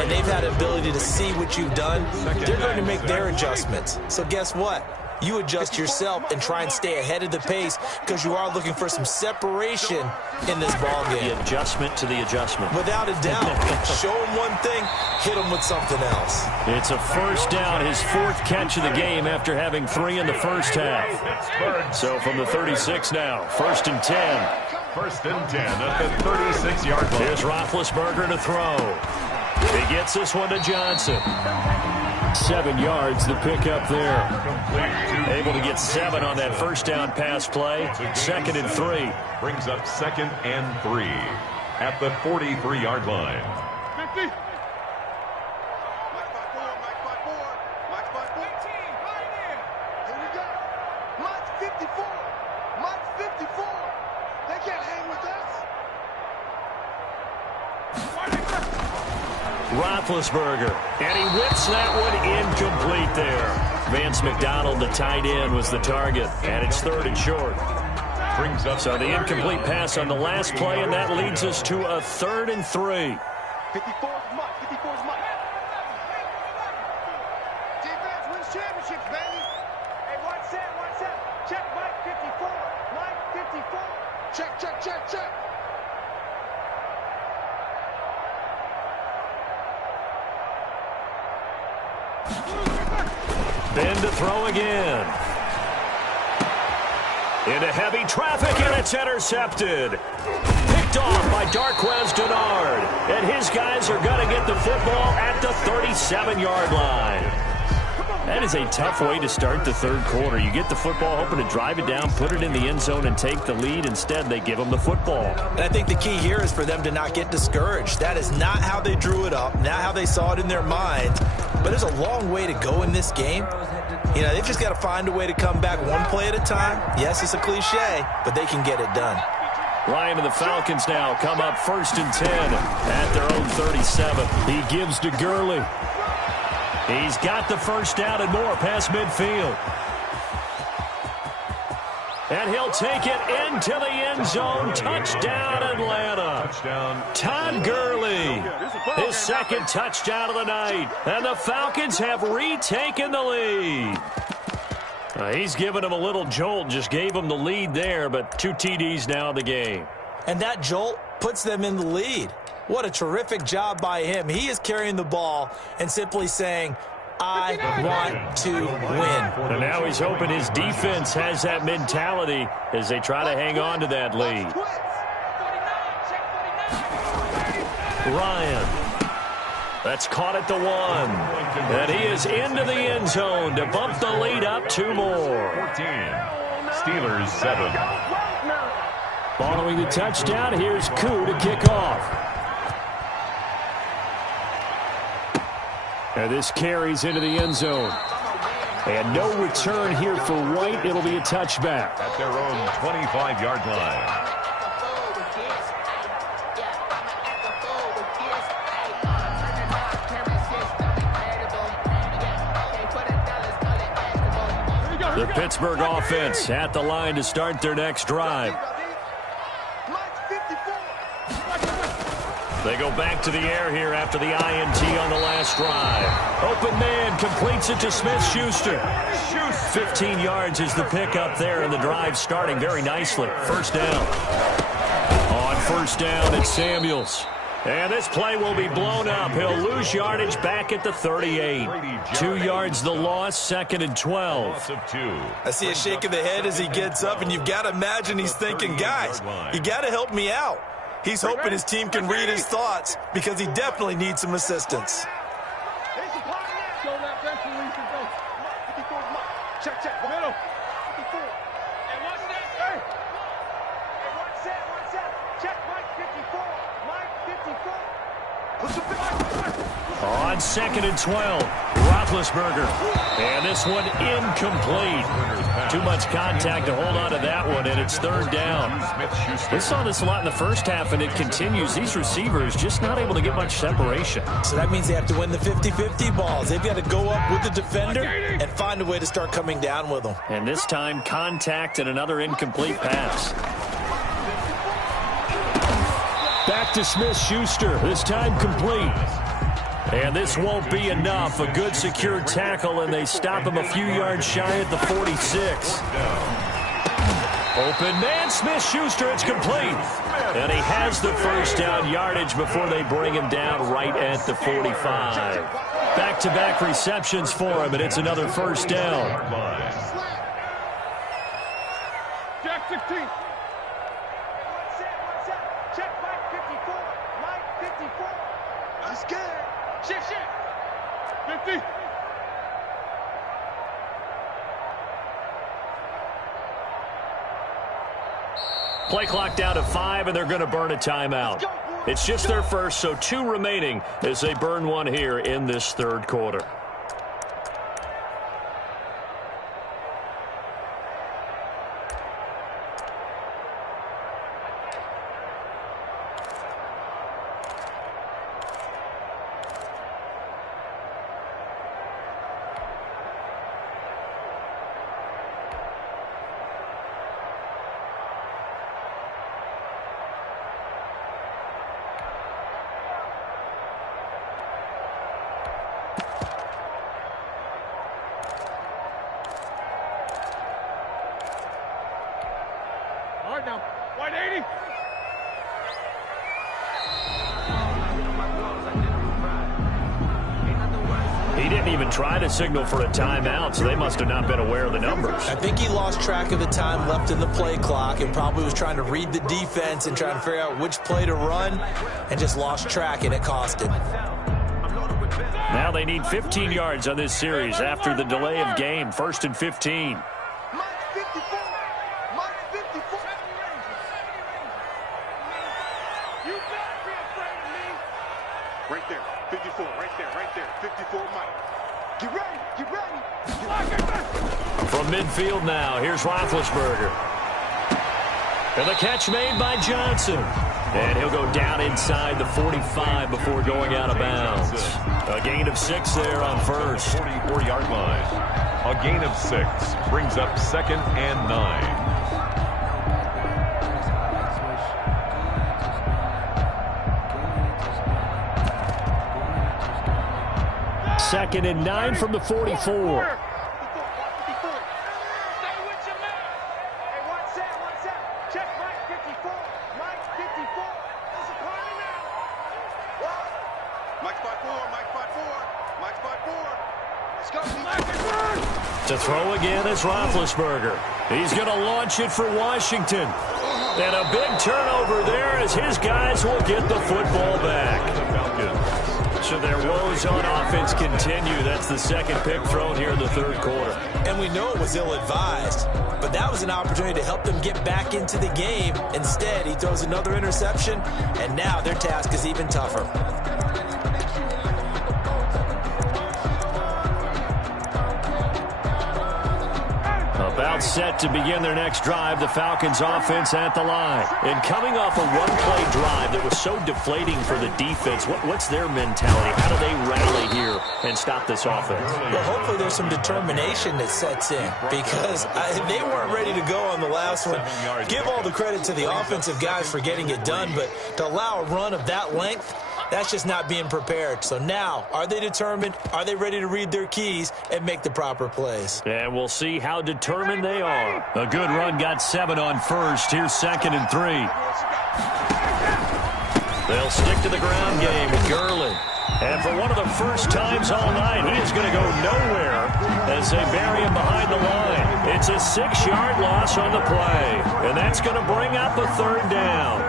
and they've had the ability to see what you've done. They're going to make their adjustments. So guess what? You adjust yourself and try and stay ahead of the pace because you are looking for some separation in this ballgame. The adjustment to the adjustment. Without a doubt. Show them one thing, hit them with something else. It's a first down, his 4th catch of the game after having 3 in the first half. So from the 36 now, 1st and 10. 1st and 10 at the 36-yard line. Here's Roethlisberger to throw. He gets this one to Johnson. 7 yards, the pickup there. Able to get 7 on that first down pass play. 2nd and 3. Brings up 2nd and 3 at the 43-yard line. 50. Roethlisberger, and he whips that one incomplete there. Vance McDonald, the tight end, was the target, and it's 3rd and short. Brings up so the incomplete pass on the last play, and that leads us to a 3rd and 3. 54 is Mike. 54 is Mike. Defense wins championships, baby. Hey, watch that, watch that. Check Mike 54. Mike 54. Check, check, check, check. Ben to throw again. Into heavy traffic, and it's intercepted. Picked off by Darquez Dennard. And his guys are going to get the football at the 37-yard line. That is a tough way to start the third quarter. You get the football, hoping to drive it down, put it in the end zone, and take the lead. Instead, they give them the football. And I think the key here is for them to not get discouraged. That is not how they drew it up, not how they saw it in their mind. But there's a long way to go in this game. You know, they've just got to find a way to come back one play at a time. Yes, it's a cliche, but they can get it done. Ryan and the Falcons now come up 1st and 10 at their own 37. He gives to Gurley. He's got the first down and more past midfield. And he'll take it into the end zone. Touchdown, Atlanta. Touchdown. Todd Gurley, his second touchdown of the night. And the Falcons have retaken the lead. He's given him a little jolt, just gave him the lead there, but 2 TDs now in the game. And that jolt puts them in the lead. What a terrific job by him. He is carrying the ball and simply saying, I want to win. And now he's hoping his defense has that mentality as they try to hang on to that lead. Ryan. That's caught at the 1. And he is into the end zone to bump the lead up 2 more. 14. Steelers 7. Following the touchdown, here's Koo to kick off. And this carries into the end zone. And no return here for White. It'll be a touchback. At their own 25-yard line. The Pittsburgh offense at the line to start their next drive. They go back to the air here after the INT on the last drive. Open man completes it to Smith-Schuster. 15 yards is the pickup there, and the drive starting very nicely. First down. On first down, it's Samuels. And this play will be blown up. He'll lose yardage back at the 38. 2 yards the loss, 2nd and 12. I see a shake of the head as he gets up, and you've got to imagine he's thinking, guys, you got to help me out. He's hoping his team can read his thoughts because he definitely needs some assistance. Check, check, middle. 54. And watch that. Hey. Hey, watch that, watch that. Check, Mike 54. Mike 54. On 2nd and 12, Roethlisberger. And this one incomplete. Too much contact to hold on to that one, and it's 3rd down. We saw this a lot in the first half, and it continues. These receivers just not able to get much separation. So that means they have to win the 50-50 balls. They've got to go up with the defender and find a way to start coming down with them. And this time, contact and another incomplete pass. Back to Smith-Schuster, this time complete. And this won't be enough. A good secure tackle, and they stop him a few yards shy at the 46. Open man, Smith-Schuster, it's complete. And he has the first down yardage before they bring him down right at the 45. Back-to-back receptions for him, and it's another first down. Jack 16. Check Mike 54. Mike 54. I'm scared. Shift. 50. Play clock down to 5, and they're going to burn a timeout. It's just their first, so 2 remaining as they burn one here in this 3rd quarter. Now, white 80. He didn't even try to signal for a timeout, so they must have not been aware of the numbers. I think he lost track of the time left in the play clock and probably was trying to read the defense and trying to figure out which play to run and just lost track, and it cost him. Now they need 15 yards on this series after the delay of game. 1st and 15. Right there, 54, right there, 54, Mike. Get ready. From midfield now, here's Roethlisberger. And the catch made by Johnson. And he'll go down inside the 45 before going out of bounds. A gain of 6 there on first. 44-yard line. A gain of 6 brings up 2nd and 9. Second and 9 from the 44. To throw again is Roethlisberger. He's going to launch it for Washington. And a big turnover there as his guys will get the football back. So their woes on offense continue. That's the second pick thrown here in the third quarter. And we know it was ill-advised, but that was an opportunity to help them get back into the game. Instead, he throws another interception, and now their task is even tougher. About set to begin their next drive, the Falcons offense at the line. And coming off a one-play drive that was so deflating for the defense, what's their mentality? How do they rally here and stop this offense? Well, hopefully there's some determination that sets in because they weren't ready to go on the last one. Give all the credit to the offensive guys for getting it done, but to allow a run of that length, that's just not being prepared. So now, are they determined? Are they ready to read their keys and make the proper plays? And we'll see how determined they are. A good run got 7 on first. Here's 2nd and 3. They'll stick to the ground game with Gurley. And for one of the first times all night, he is going to go nowhere as they bury him behind the line. It's a 6-yard loss on the play. And that's going to bring up a 3rd down.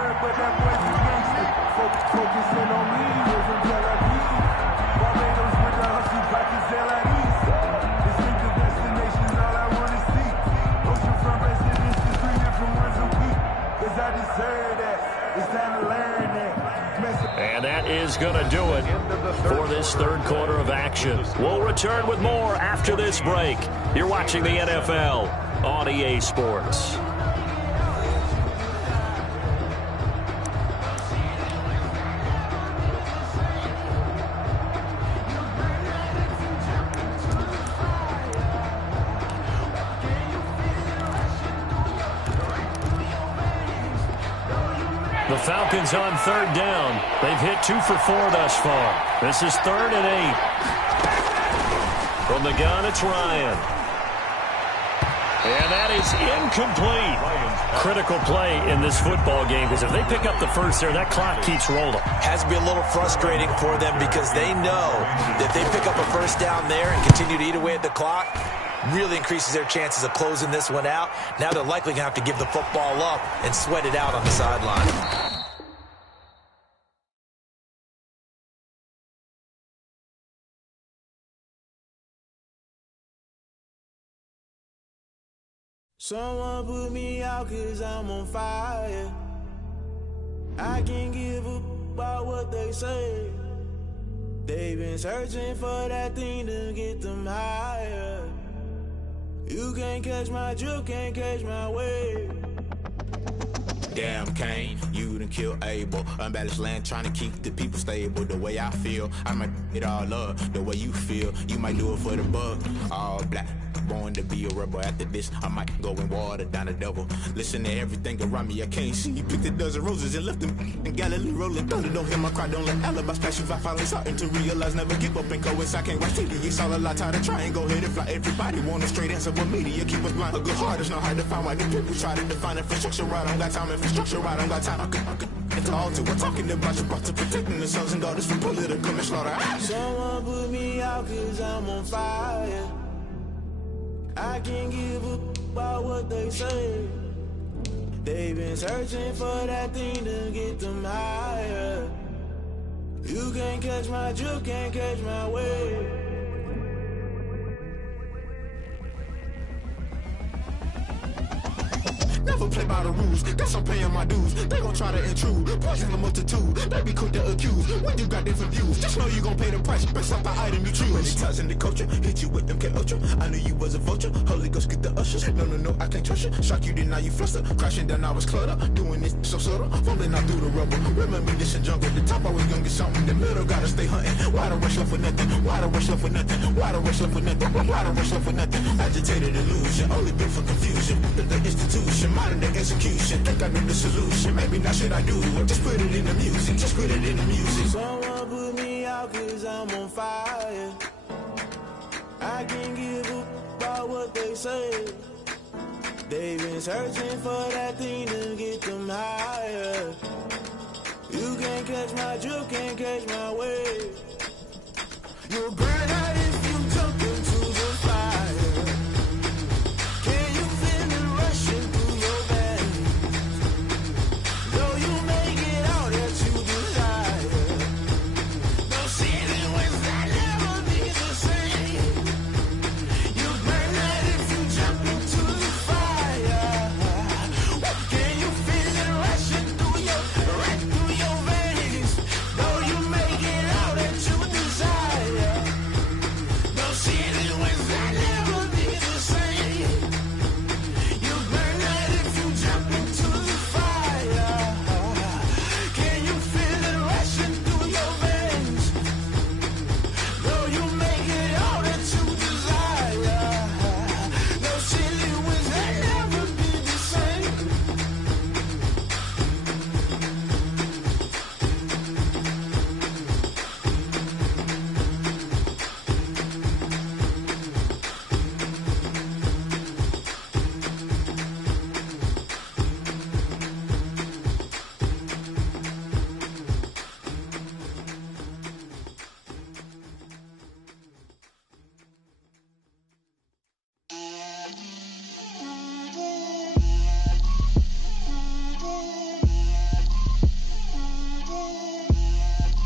And that is going to do it for this third quarter of action. We'll return with more after this break. You're watching the NFL on EA Sports. The Falcons on 3rd down. They've hit 2 for 4 thus far. This is 3rd and 8. From the gun, it's Ryan. And that is incomplete. Critical play in this football game because if they pick up the first there, that clock keeps rolling. Has to be a little frustrating for them because they know that if they pick up a first down there and continue to eat away at the clock, really increases their chances of closing this one out. Now they're likely going to have to give the football up and sweat it out on the sideline. Someone put me out 'cause I'm on fire. I can't give up about what they say. They've been searching for that thing to get them higher. You can't catch my drift, can't catch my wave. Damn, Kane, you done killed Abel. Unbalanced land, trying to keep the people stable. The way I feel, I might it all up. The way you feel, you might do it for the buck. All black, born to be a rebel. After this, I might go and water down the devil. Listen to everything around me, I can't see. Picked a dozen roses and left them in Galilee rolling thunder. Don't hear my cry, don't let alibis pass you. I finally starting to realize, never give up and coincide. Can't watch TV, it's all a lot. Tired of trying, go ahead and fly. Everybody want a straight answer, but media keep us blind. A good heart is not hard to find. Why the people try to define infrastructure right? I don't got time, infrastructure right, I don't got time. I could it's all to we're talking about you, brought to protecting the sons and daughters from political and slaughter. Someone put me out 'cause I'm on fire. I can't give up about what they say. They've been searching for that thing to get them higher. You can't catch my drift, can't catch my wave. Never don't play by the rules. Guess I'm paying my dues. They gon' try to intrude. Poison the multitude. They be quick to accuse. When you got different views, just know you gon' pay the price based off the item you choose. Many times in the culture, hit you with them K-Ultra. I knew you was a vulture. Holy Ghost get the ushers. No, I can't trust you. Shock you, then now you fluster. Crashing down, I was cluttered. Doing this so subtle. Falling out through the rubble. Remember this in jungle. The top I was young and something. The middle gotta stay hunting. Why the rush up for nothing? Why the rush up for nothing? Why the rush up for nothing? Why the rush up for nothing? Agitated illusion. Only been for confusion. The institution. Modern day execution. Think I know the solution. Maybe not should I do it. Just put it in the music. Just put it in the music. Someone put me out cause I'm on fire. I can't give up about what they say. They've been searching for that thing to get them higher. You can't catch my drift, can't catch my wave. You'll burn out if you jump into the fire. Can you feel it rushing through your veins? Though you make it out that you desire. No ceiling was that never be the same. You burn out if you jump into the fire. Can you feel it rushing through your veins? Though you make it out that you desire. No ceiling was that never be the same. You burn out if you jump into the fire. Can you feel it rushing through your veins? Though you make it all that you desire. No ceiling was that never be the same.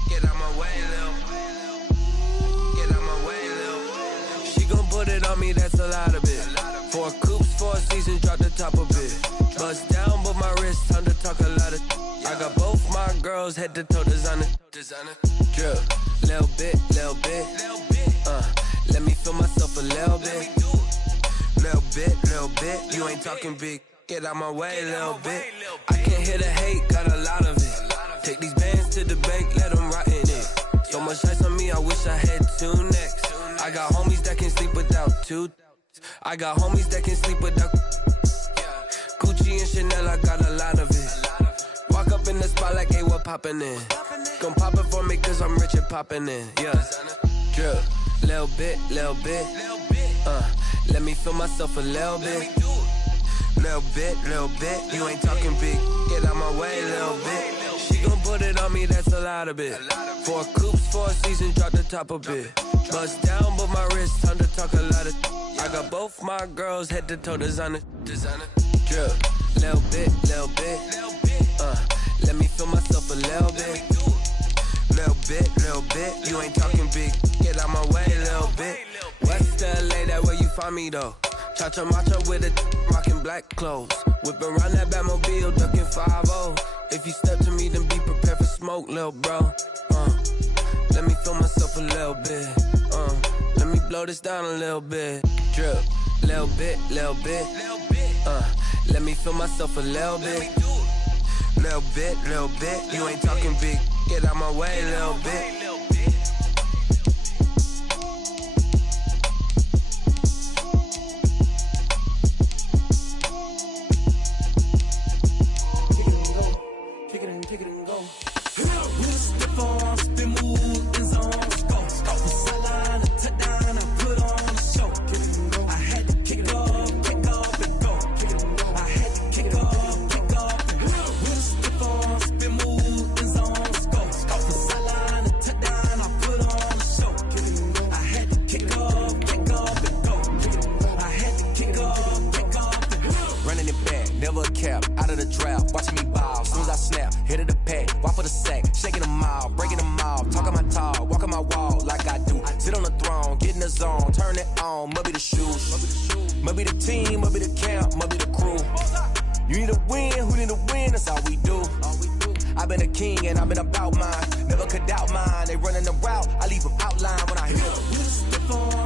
Get out my way, Lil. Get out my way, Lil. She gon' put it on me, that's a lot of it. 4 coops, 4 seasons, drop the top of it. Bust down, but my wrist, time to talk a lot of. I got both my girls, head to toe designer. Drip, little bit. Let me feel myself a little bit. Little bit. You ain't talking big. Get out my way, little bit. I can't hear the hate, got a lot of it. Take these bands to the bank, let them rot in it. So much ice on me, I wish I had 2 necks. I got homies that can sleep without 2. I got homies that can sleep without Gucci and Chanel, I got a lot of it. Walk up in the spot like, hey, what poppin' in? Gon' pop it for me cause I'm rich and poppin' in. Yeah, drip, little bit. Let me feel myself a little bit. Little bit. You ain't talking big. Get out my way, little bit. She gon' put it on me, that's a lot of it. 4 coops, 4 seasons, drop the top of it. Bust down, but my wrist, time to talk a lot of. I got both my girls, head to toe designer. Drip, little bit. Let me feel myself a little bit. Little bit. You ain't talking big. Get out my way, little bit. West LA, that where you find me though. Cha-cha matcha with a rockin' black clothes. Whippin' around that Batmobile, duckin' 5-0. If you step to me, then be prepared for smoke, lil' bro. Let me feel myself a little bit. Let me blow this down a little bit. Drip, little bit. Let me feel myself a little bit. Little bit. You ain't talking big. Get out my way, little bit. Take it and go. Mr. Farm, spin move, is on scope. Sideline, a touchdown, I put on a show. I had to kick off and go. I had to kick off and go. Mr. Farm, spin move, is on scope. Sideline, a touchdown, I put on a show. I had to kick off and go. I had to kick off and go. Running it back, never a cap, out of the drought, watching me ball. Soon as I snap, hit of the pack, walk for the sack, shaking them all, breaking them all, talking my tall, walking my wall like I do. Sit on the throne, get in the zone, turn it on, must be the shoes, must be the team, must be the camp, must be the crew. You need a win, who need a win? That's all we do. I've been a king and I've been about mine. Never could doubt mine. They running the route, I leave them outline when I hit them.